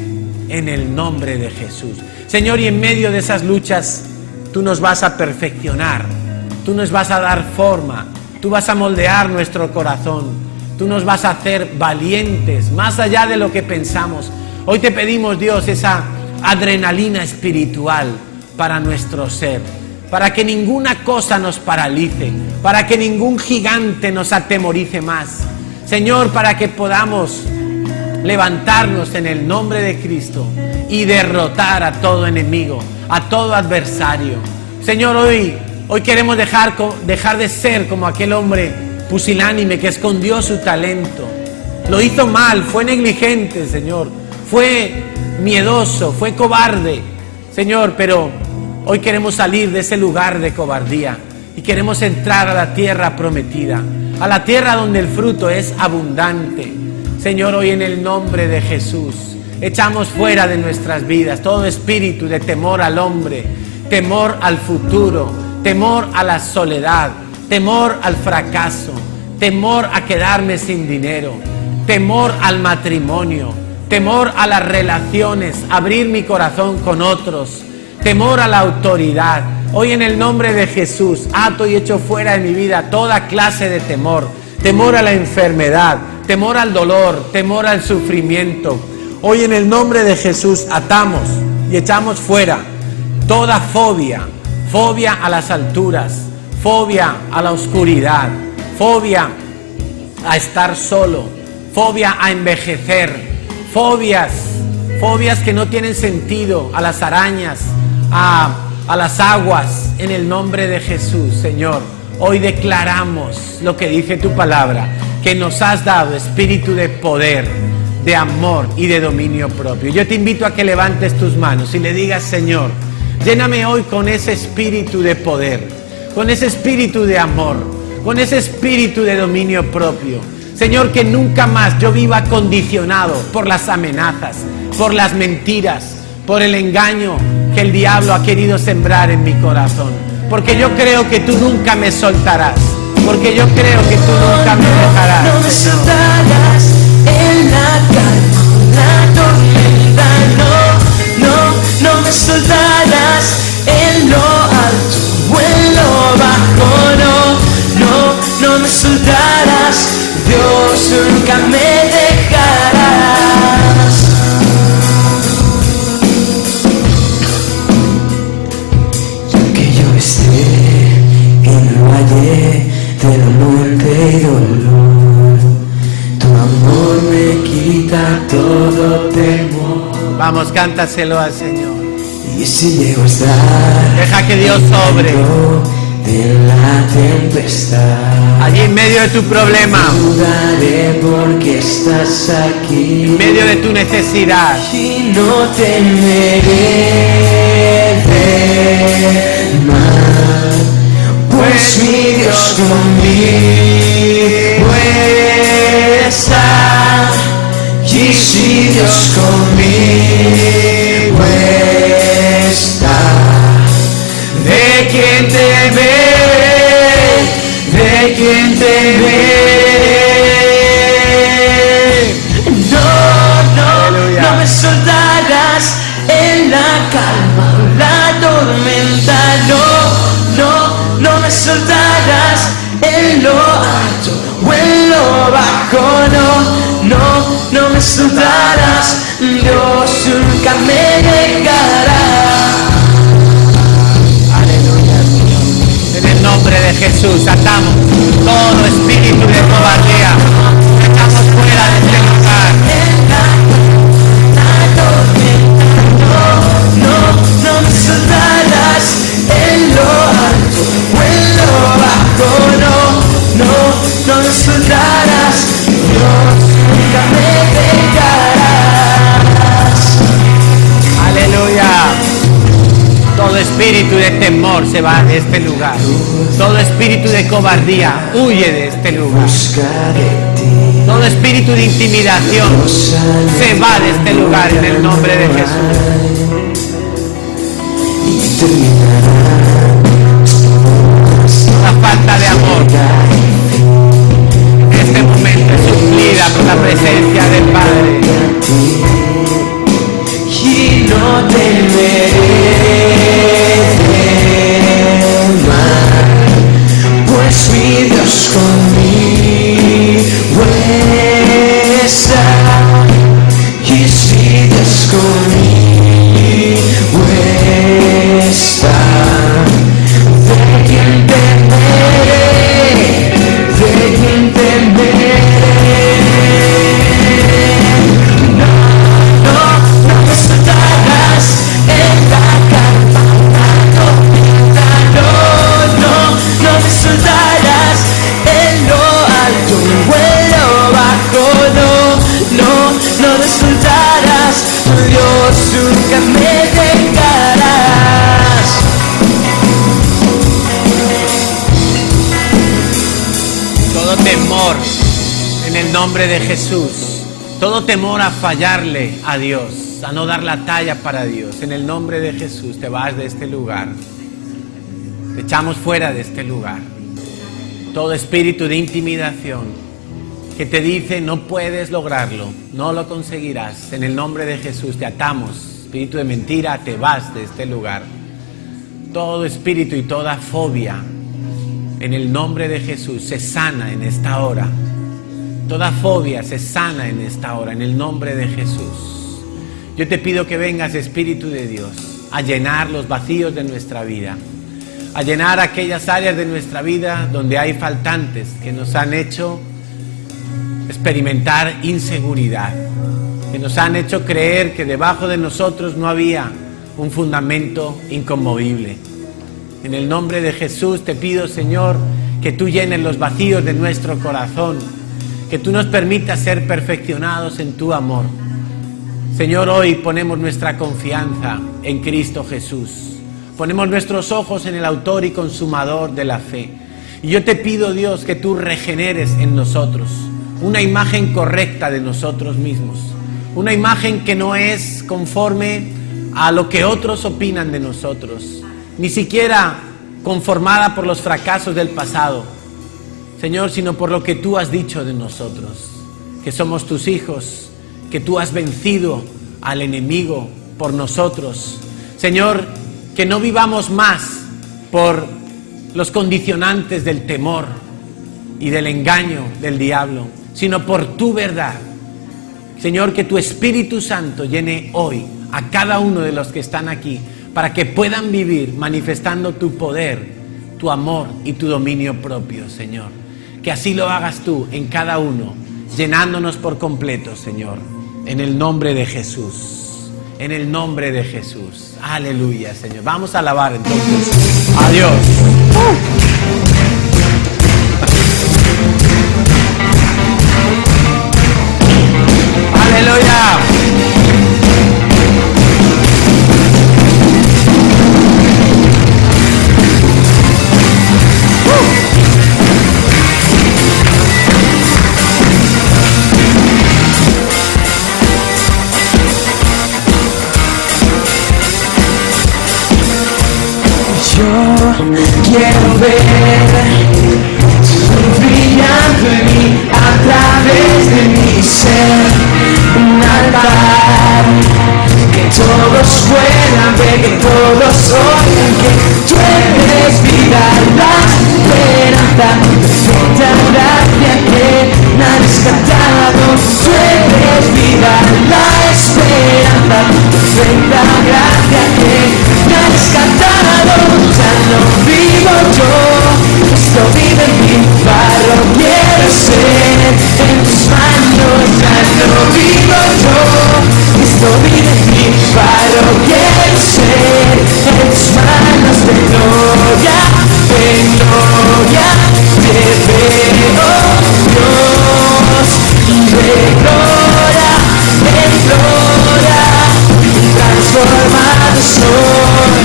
en el nombre de Jesús. Señor, y en medio de esas luchas tú nos vas a perfeccionar, tú nos vas a dar forma, tú vas a moldear nuestro corazón, tú nos vas a hacer valientes, más allá de lo que pensamos. Hoy te pedimos, Dios, esa adrenalina espiritual para nuestro ser, para que ninguna cosa nos paralice, para que ningún gigante nos atemorice más. Señor, para que podamos levantarnos en el nombre de Cristo y derrotar a todo enemigo, a todo adversario. Señor, hoy queremos dejar de ser como aquel hombre pusilánime que escondió su talento. Lo hizo mal, fue negligente, Señor, fue miedoso, fue cobarde, Señor, pero hoy queremos salir de ese lugar de cobardía y queremos entrar a la tierra prometida, a la tierra donde el fruto es abundante. Señor, hoy en el nombre de Jesús echamos fuera de nuestras vidas todo espíritu de temor al hombre, temor al futuro, temor a la soledad, temor al fracaso, temor a quedarme sin dinero, temor al matrimonio, temor a las relaciones, abrir mi corazón con otros, temor a la autoridad. Hoy en el nombre de Jesús ato y echo fuera de mi vida toda clase de temor, temor a la enfermedad, temor al dolor, temor al sufrimiento. Hoy en el nombre de Jesús atamos y echamos fuera toda fobia, fobia a las alturas, fobia a la oscuridad, fobia a estar solo, fobia a envejecer, fobias que no tienen sentido, a las arañas, a las aguas, en el nombre de Jesús. Señor, hoy declaramos lo que dice tu palabra, que nos has dado espíritu de poder, de amor y de dominio propio. Yo te invito a que levantes tus manos y le digas: Señor, lléname hoy con ese espíritu de poder, con ese espíritu de amor, con ese espíritu de dominio propio. Señor, que nunca más yo viva condicionado por las amenazas, por las mentiras, por el engaño que el diablo ha querido sembrar en mi corazón. Porque yo creo que tú nunca me soltarás, porque yo creo que tú nunca me dejarás. No me soltarás en la calma, la tormenta, no me soltarás en lo alto o en lo bajo, no me soltarás, Dios, nunca me dejarás. Y aunque yo esté en el valle de la muerte y dolor, tu amor me quita todo temor. Vamos, cántaselo al Señor. Y si llego a estar, deja que Dios sobre de la tempestad, allí en medio de tu problema, dudaré porque estás aquí, en medio de tu necesidad. y no temeré del mal, pues mi Dios conmigo está. Y si Dios conmigo está, ¿de quién temeré? ¿De quién temeré? No me soltarás en la calma o la tormenta, no me soltarás en lo alto o en lo bajo, no me soltarás, Dios nunca me dejará. Aleluya, Señor. En el nombre de Jesús atamos todo espíritu de cobardía, echamos fuera de este lugar. No me soltarás en lo alto o en lo bajo, no me soltarás, Dios nunca me dejará. de temor se va de este lugar. Todo espíritu de cobardía huye de este lugar. Todo espíritu de intimidación se va de este lugar en el nombre de Jesús. La falta de amor en este momento es suplida por la presencia del Padre. Y no temeré mal, pues mi Dios conmigo está. Y si Dios conmigo está, ¿de quién temeré? ¿De quién temeré? Nunca me dejarás. Todo temor en el nombre de Jesús, todo temor a fallarle a Dios, a no dar la talla para Dios, en el nombre de Jesús te vas de este lugar. Te echamos fuera de este lugar. Todo espíritu de intimidación que te dice no puedes lograrlo, no lo conseguirás, en el nombre de Jesús te atamos. Espíritu de mentira, te vas de este lugar. Todo espíritu y toda fobia, en el nombre de Jesús, se sana en esta hora. Toda fobia se sana en esta hora, en el nombre de Jesús. Yo te pido que vengas, Espíritu de Dios, a llenar los vacíos de nuestra vida, a llenar aquellas áreas de nuestra vida donde hay faltantes que nos han hecho experimentar inseguridad, que nos han hecho creer que debajo de nosotros no había un fundamento inconmovible. En el nombre de Jesús te pido, Señor, que tú llenes los vacíos de nuestro corazón, que tú nos permitas ser perfeccionados en tu amor. Señor, hoy ponemos nuestra confianza en Cristo Jesús. Ponemos nuestros ojos en el autor y consumador de la fe. Y yo te pido, Dios, que tú regeneres en nosotros una imagen correcta de nosotros mismos, una imagen que no es conforme a lo que otros opinan de nosotros, ni siquiera conformada por los fracasos del pasado, Señor, sino por lo que tú has dicho de nosotros, que somos tus hijos, que tú has vencido al enemigo por nosotros. Señor, que no vivamos más por los condicionantes del temor y del engaño del diablo, sino por tu verdad. Señor, que tu Espíritu Santo llene hoy a cada uno de los que están aquí, para que puedan vivir manifestando tu poder, tu amor y tu dominio propio, Señor. Que así lo hagas tú en cada uno, llenándonos por completo, Señor, en el nombre de Jesús, en el nombre de Jesús. Aleluya, Señor. Vamos a alabar entonces a Dios. Aleluya. Quiero ver tú brillando en mí, a través de mi ser, un altar, que todos puedan ver, que todos oigan que tú eres vida, la esperanza, perfecta gracia que me ha rescatado. Tú eres vida, la esperanza, perfecta gracia que me ha rescatado. Ya no vivo yo, Cristo vive en mí, barro quiero ser en tus manos. Ya no vivo yo, Cristo vive en mí, barro quiero ser en tus manos. De gloria te veo, Dios, de gloria en gloria, transformado soy.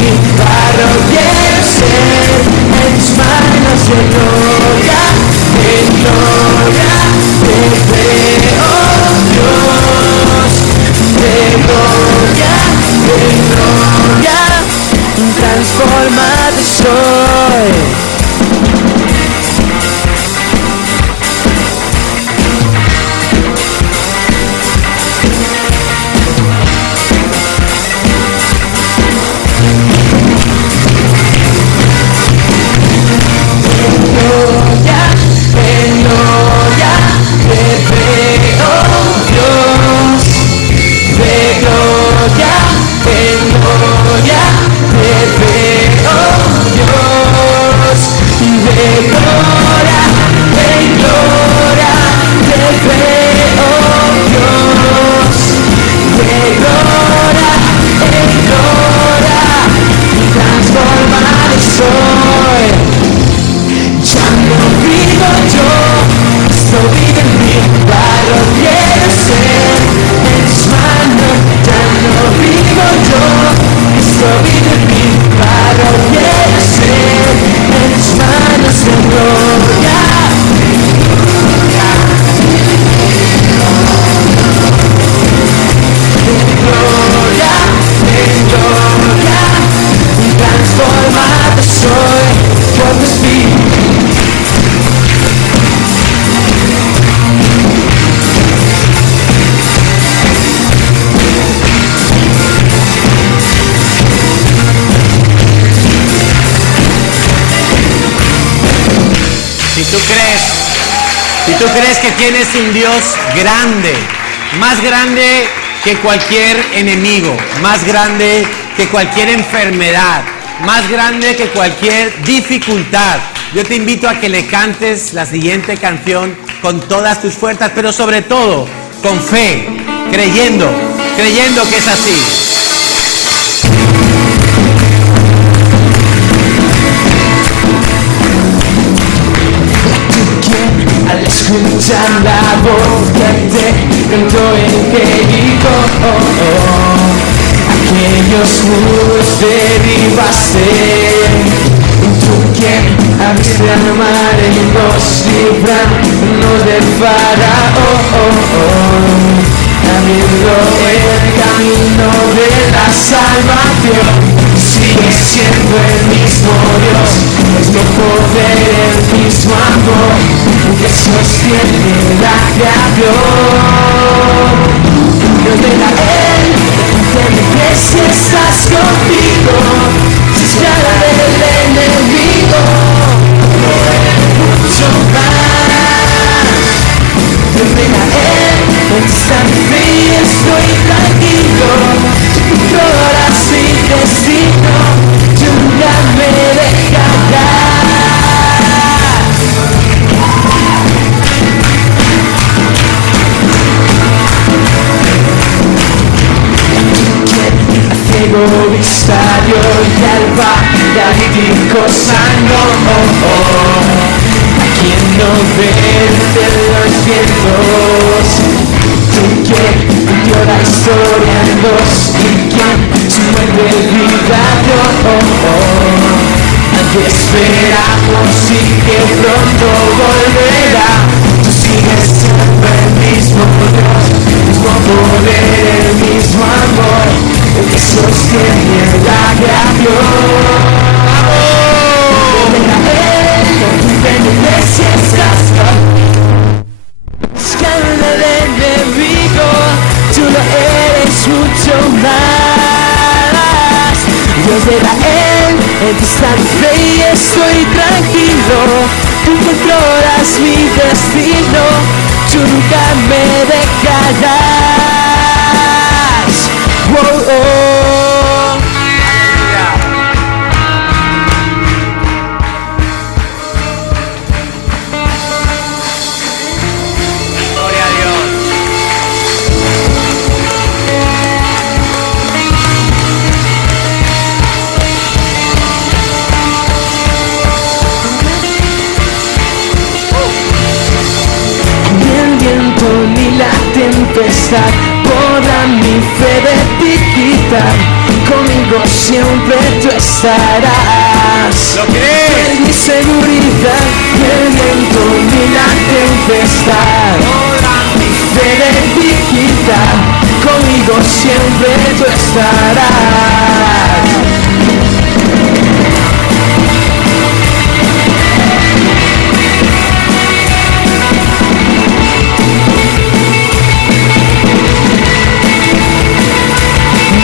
mí, barro quiero ser, en tus manos de gloria, te veo, Dios, de gloria, transformado soy. Si tú crees que tienes un Dios grande, más grande que cualquier enemigo, más grande que cualquier enfermedad, más grande que cualquier dificultad, yo te invito a que le cantes la siguiente canción con todas tus fuerzas, pero sobre todo con fe, creyendo que es así. Al escuchar la voz que te cantó el querido, aquellos muros derribaste. Tú quien abriste al mar y nos libramos del faraón, abriendo el camino de la salvación. Sigue siendo el mismo Dios, el mismo poder, el mismo amor que sostiene la creación. Dios de la entiende que si estás contigo, si escala del enemigo, no es mucho más. Dios de la está mi fe y estoy tranquilo, tú controlas mi destino, tú nunca me dejarás. Egoístario y alba, paralítico sano, a quien no vence los vientos. Tú quien dio la historia en dos y quien su muerte vida dio. Aquí esperamos y que pronto volverá. Tú sigues siendo el mismo Dios, el mismo poder, el mismo amor, el que sostiene la creación. Ven si estás buscando el enemigo, tú lo eres mucho más. Dios de la en ti está mi fe y estoy tranquilo, tú controlas mi destino, tú nunca me dejarás. Oh, oh. Ni la tempestad podrá mi fe de ti quitar. Conmigo siempre tú estarás. ¿Lo crees? Eres mi seguridad, el viento ni la tempestad. Mi fe de dignidad, conmigo siempre tú estarás.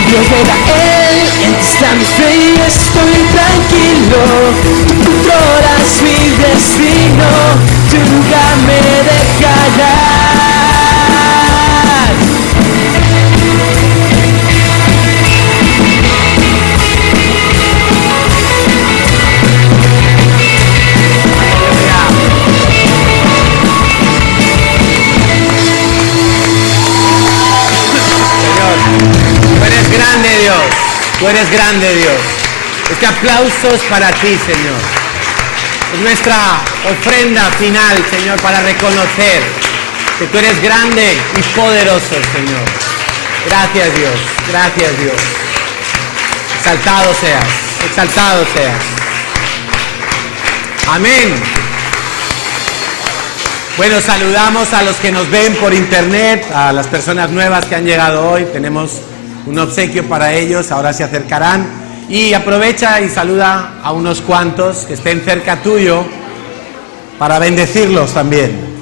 Dios me da Él, en ti está mi fe y estoy tranquilo. Tú controlas mi destino, tú nunca me dejarás. Tú eres grande, Dios. Tú eres grande, Dios. Este aplauso es para ti, Señor. Es nuestra ofrenda final, Señor, para reconocer que tú eres grande y poderoso, Señor. Gracias, Dios. Gracias, Dios. Exaltado seas. Exaltado seas. Amén. Bueno, saludamos a los que nos ven por internet, a las personas nuevas que han llegado hoy. Tenemos un obsequio para ellos, ahora se acercarán. Y aprovecha y saluda a unos cuantos que estén cerca tuyo para bendecirlos también.